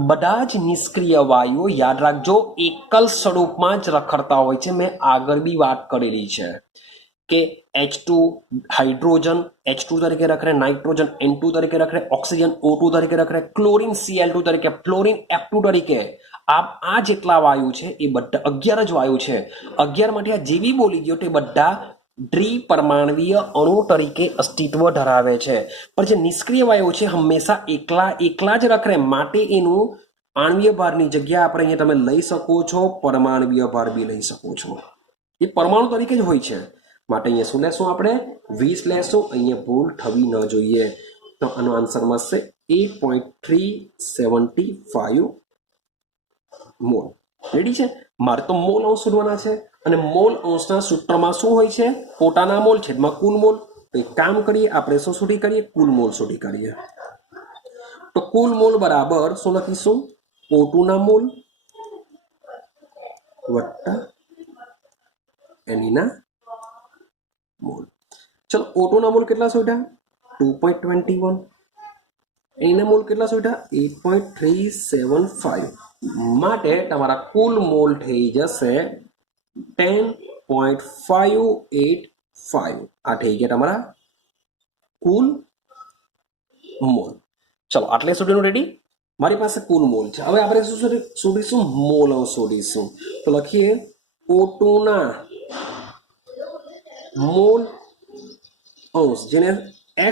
બધા જ નિષ્ક્રિય વાયુઓ યાદ રાખજો એકલ સ્વરૂપમાં જ રખડતા હોય છે, મેં આગળ બી વાત કરેલી છે કે H2 હાઇડ્રોજન H2 તરીકે રખડે, નાઇટ્રોજન N2 તરીકે રખડે, ઓક્સિજન O2 તરીકે રખડે, ક્લોરીન Cl2 તરીકે, ફ્લોરીન F2 તરીકે, આ જેટલા વાયુ છે એ બધા 11 જ વાયુ છે, 11 માંથી આ જે બી બોલી ગયો તે બધા દ્વિપરમાણવીય અણુ તરીકે અસ્તિત્વ ધરાવે છે, પણ જે નિષ્ક્રિય વાયુ છે હંમેશા એકલા જ રખડે, માટે એનું આણ્વીય ભારની જગ્યા આપણે અહીંયા તમે લઈ શકો છો, પરમાણવીય ભાર બી લઈ શકો છો, એ પરમાણુ તરીકે જ હોય છે, માટે અહીંયા શું લેશું આપણે 20 લેશું, અહીંયા ભૂલ થવી ન જોઈએ, તો આનો આન્સર મળશે 8.375 મોલ. રેડી છે? મારે તો મોલ અંશ શોધવાના છે અને મોલ અંશના સૂત્રમાં શું હોય છે? પોતાના મોલ છેદમાં કુલ મોલ. તો એક કામ કરીએ, આપણે શું શોધી કરીએ? કુલ મોલ શોધી કરીએ. તો કુલ મોલ બરાબર શું લખીશું? O2 ના મોલ વત્તા Ne ના મોલ. ચલો O2 ના મોલ કેટલા શોધ્યા? 2.21. Ne ના મોલ કેટલા શોધ્યા? 8.375. માટે તમારા કુલ મોલ થઈ જશે 10.585. આ થઈ ગયા તમારા કુલ મોલ. ચલો આટલે સુધીનું રેડી? મારી પાસે કુલ મોલ છે. હવે આપણે શું શોધીશું? મોલ અંશ શોધીશું. તો લખીએ O2 ના મોલ અંશ, જેને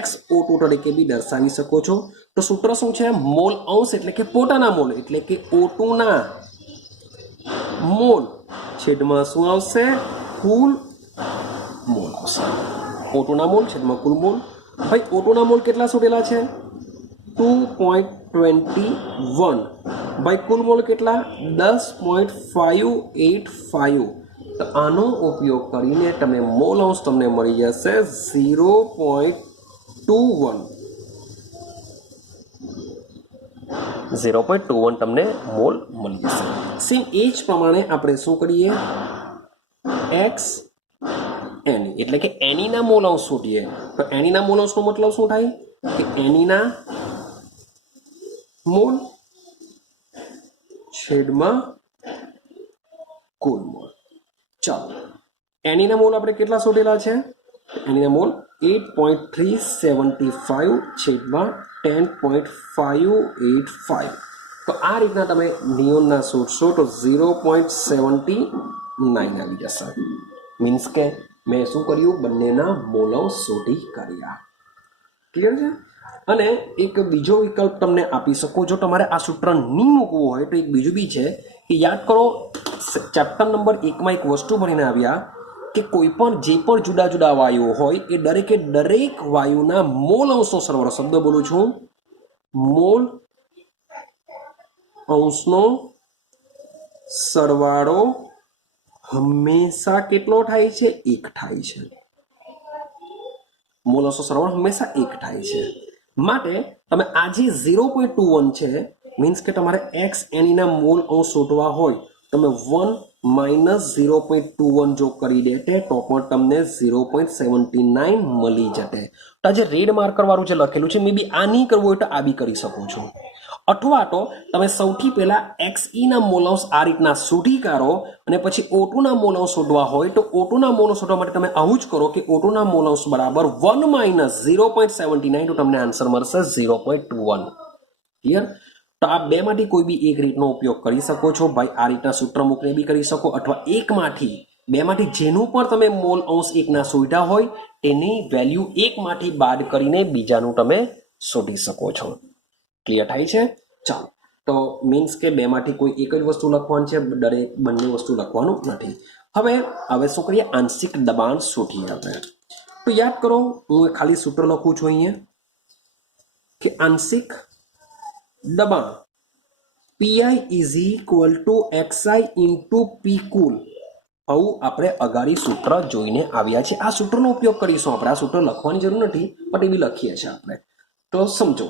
XO2 તરીકે બી દર્શાવી શકો છો. તો સૂત્ર શું છે? મોલ અંશ એટલે કે પોતાના મોલ, એટલે કે O2 ના મોલ છેદમાં શું આવશે? કુલ મોલ આવશે. O2 ના મોલ છેદમાં કુલ મોલ. ભાઈ O2 ના મોલ કેટલા શોધેલા છે? 2.21. ભાઈ કુલ મોલ કેટલા? 10.585. તો આનો ઉપયોગ કરીને તમે મોલ અંશ તમને મળી જશે 0.21. 0.21 તમને મોલ મળી જશે. સેમ એ જ પ્રમાણે આપણે શું કરીએ? X Ne એટલે કે Ne ના મોલ અંશ શોધીએ. તો Ne ના મોલ અંશનો મતલબ શું થાય? કે Ne ના મોલ છેદમાં કુલ મોલ. ચાલો, Ne ના મોલ આપણે કેટલા શોધેલા છે? Ne ના મોલ 8.375 છેદમાં 10.585. તો આ રીતના તમે નિયોનના શોધશો તો 0.79 આવી જશે. મીન્સ કે મેં શું કર્યું? બંનેના મોલ અંશ શોધી કર્યા. ક્લિયર છે? અને એક બીજો વિકલ્પ તમને આપી શકો, જો તમારે આ સૂત્ર નહીં મૂકવું હોય તો એક બીજું બી છે કે યાદ કરો, ચેપ્ટર નંબર 1માં એક વસ્તુ ભણીને આવ્યા કે કોઈ પણ જે પણ જુદા જુદા વાયુઓ હોય એ દરેકે દરેક વાયુના મોલ અંશનો સરવાળો, શબ્દ બોલું છું, મોલ અંશનો સરવાળો હંમેશા કેટલો થાય છે? 1 થાય છે. મોલ અંશનો સરવાળો હંમેશા 1 થાય છે. માટે તમે આ જે 0.21 છે, મીન્સ કે તમારે Ne ના મોલ અંશ શોધવા હોય, તમે 1 માઇનસ 0.21 જો કરી દેતે તો પણ તમને 0.79 મળી જતે. તો આ જે રેડ માર્કર વાળું જે લખેલું છે, મે બી આ નહીં કરવું હોય તો આ બી કરી શકો છો. અથવા તો તમે સૌથી પહેલા Xe ના મોલ અંશ આ રીતના શોધી કાઢો અને પછી O2 ના મોલ અંશ શોધવા હોય તો O2 ના મોલ અંશ શોધવા માટે તમે આવું જ કરો કે O2 ના મોલ અંશ બરાબર 1 માઇનસ 0.79, તો તમને આન્સર મળશે 0.21. ક્લિયર? તો આ બેમાંથી કોઈ બી એક રીતનો ઉપયોગ કરી શકો છો. ભાઈ આ રીતના સૂત્ર મૂકીને બી કરી શકો, અથવા બેમાંથી જેનું પણ તમે મોલ અંશ 1 ના શોધ્યા હોય તેની વેલ્યુ 1 માંથી બાદ કરીને બીજાનું તમે શોધી શકો છો. ક્લિયર થાય છે? ચાલો, તો મીન્સ કે બેમાંથી કોઈ એક જ વસ્તુ લખવાનું છે, બંને વસ્તુ લખવાનું નથી. હવે શું કરીએ? આંશિક દબાણ શોધીએ આપણે. તો યાદ કરો, હું ખાલી સૂત્ર લખું છું અહીંયા કે આંશિક દબાણ Pi is equal to Xi into P કુલ. આવું આપણે અગાડી સૂત્ર જોઈને આવ્યા છે. આ સૂત્રનો ઉપયોગ કરીશું આપણે. આ સૂત્ર લખવાની જરૂર નથી, પણ એ બી લખીએ છીએ આપણે. તો સમજો,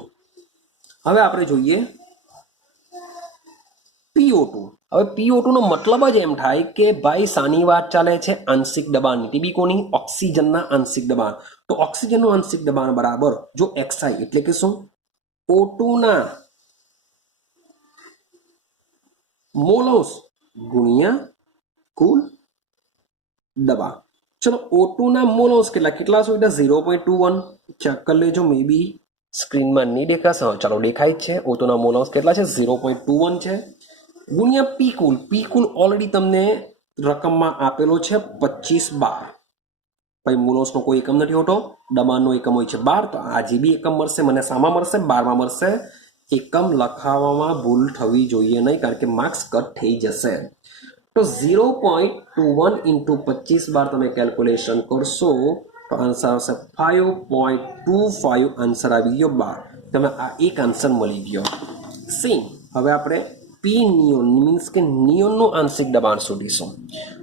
હવે આપણે જોઈએ P1. PO2 હવે PO2 નો મતલબ જ એમ થાય કે ભાઈ સાની વાત ચાલે છે આંશિક દબાણની TB કોની ઓક્સિજનના આંશિક દબાણ તો ઓક્સિજનનું આંશિક દબાણ બરાબર જો XI એટલે કે શું O2 ના મોલ અંશ ગુણ્યા કુલ દબાણ ચલો O2 ના મોલ અંશ કેટલા શું એટલે 0.21 ચેક કરી લેજો મે બી સ્ક્રીનમાં નહીં દેખાશે ચાલો દેખાય જ છે O2 ના મોલ અંશ કેટલા છે 0.21 છે ગુણ્યા પી કુલ ઓલરેડી તમને રકમમાં આપેલો છે 25 બાર ભાઈ મોલ અંશનો કોઈ એકમ નથી હોતો દબાણનો એકમ હોય છે 12 તો આ જે બી એકમ મળશે મને સામા મળશે 12 માં મળશે એકમ લખાવવામાં ભૂલ થવી જોઈએ નહીં કારણ કે માર્ક્સ કટ થઈ જશે તો 0.21 ઇન્ટુ 25 બાર તમે કેલ્ક્યુલેશન કરશો તો આન્સર આવશે 5.25 આન્સર આવી ગયો 12 તમે આ એક આન્સર મળી ગયો સેમ હવે આપણે પી નિયોન મીન્સ કે નિયોનનું આંશિક દબાણ શોધીશું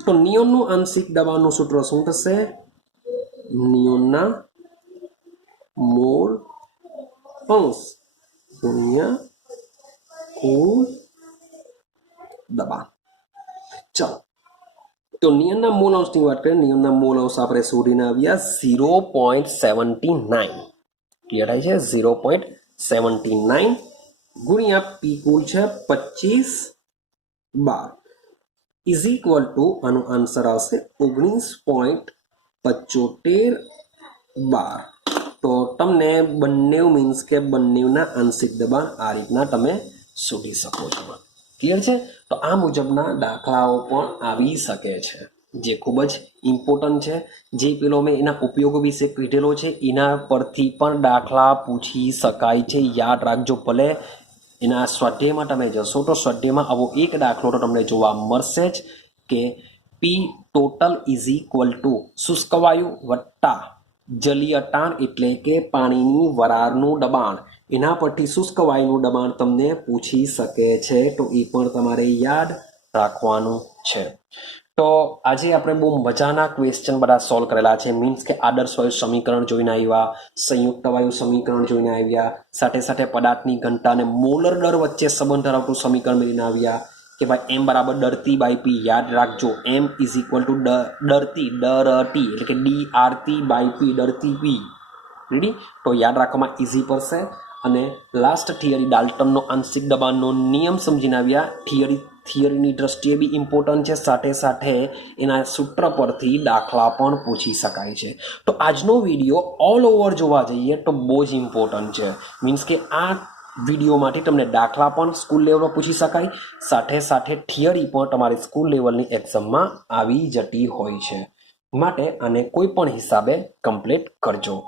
તો નિયોનનું આંશિક દબાણનું સૂત્ર શું થશે નિયોનના મોલ અંશ ગુણ્યા કુલ દબાણ ચાલો તો નિયમના મોલ અંશની વાત કરીએ નિયમના મોલ અંશ આપણે શોધીને આવ્યા 0.79 ક્લિયર થાય છે 0.79 ગુણ્યા પી કુલ છે 25 બાર ઇઝ ઇક્વલ ટુ આનો આન્સર આવશે 19.75 બાર તો તમને બંને મીન્સ કે બંનેના આંશિક દબાણ આ રીતના તમે શોધી શકો છો ક્લિયર છે તો આ મુજબના દાખલાઓ પણ આવી શકે છે જે ખૂબ જ ઇમ્પોર્ટન્ટ છે જે પેલો મેં એના ઉપયોગ વિશે કીધેલો છે એના પરથી પણ દાખલા પૂછી શકાય છે યાદ રાખજો ભલે એના સ્વાધ્યાયમાં તમે જશો તો સ્વાધ્યાયમાં આવો એક દાખલો તો તમને જોવા મળશે જ કે પી ટોટલ ઇઝ ઇક્વલ ટુ શુષ્ક વાયુ વત્તા જલીય તાણ એટલે કે પાણીની વરાળનું દબાણ એના પરથી શુષ્ક વાયુનું દબાણ તમને પૂછી શકે છે તો એ પણ તમારે યાદ રાખવાનું છે તો આજે આપણે બહુ મજાના ક્વેશ્ચન બધા સોલ્વ કરેલા છે મીન્સ કે આદર્શ વાયુ સમીકરણ જોઈને આવ્યા સંયુક્ત વાયુ સમીકરણ જોઈને આવ્યા સાથે સાથે પદાર્થની ઘનતા અને મોલર દર વચ્ચે સંબંધ ધરાવતું સમીકરણ મેળવીને આવ્યા કે ભાઈ એમ બરાબર ડરતી બાય પી યાદ રાખજો M is equal to DRT DRT એટલે કે DRT by P DRT P ready તો યાદ રાખવામાં ઇઝી પડશે અને લાસ્ટ થિયરી ડાલ્ટનનો આંશિક દબાણનો નિયમ સમજીને આવ્યા થિયરીની દ્રષ્ટિએ બી ઇમ્પોર્ટન્ટ છે સાથે સાથે એના સૂત્ર પરથી દાખલા પણ પૂછી શકાય છે તો આજનો વિડીયો ઓલ ઓવર જોવા જઈએ તો બહુ જ ઇમ્પોર્ટન્ટ છે મીન્સ કે આ વિડીયોમાંથી તમને દાખલા પણ સ્કૂલ લેવલમાં પૂછી શકાય સાથે સાથે થિયરી પણ તમારી સ્કૂલ લેવલની એક્ઝામમાં આવી જતી હોય છે માટે આને કોઈ પણ હિસાબે કમ્પ્લીટ કરજો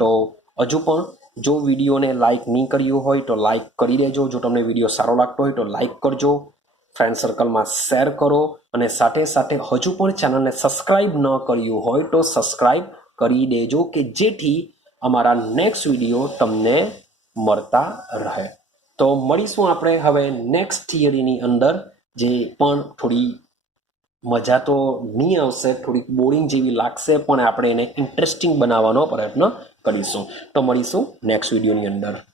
તો હજુ પણ જો વિડીયોને લાઇક નહીં કર્યું હોય તો લાઇક કરી દેજો જો તમને વિડીયો સારો લાગતો હોય તો લાઇક કરજો ફ્રેન્ડ સર્કલમાં શેર કરો અને સાથે સાથે હજુ પણ ચેનલને સબસ્ક્રાઇબ ન કર્યું હોય તો સબસ્ક્રાઇબ કરી દેજો કે જેથી અમારા નેક્સ્ટ વિડીયો તમને મળતા રહે તો મળીશું આપણે હવે નેક્સ્ટ થિયરીની અંદર જે પણ થોડી મજા તો નહીં આવશે થોડીક બોરિંગ જેવી લાગશે પણ આપણે એને ઇન્ટરેસ્ટિંગ બનાવવાનો પ્રયત્ન કરીશું તો મળીશું નેક્સ્ટ વિડીયોની અંદર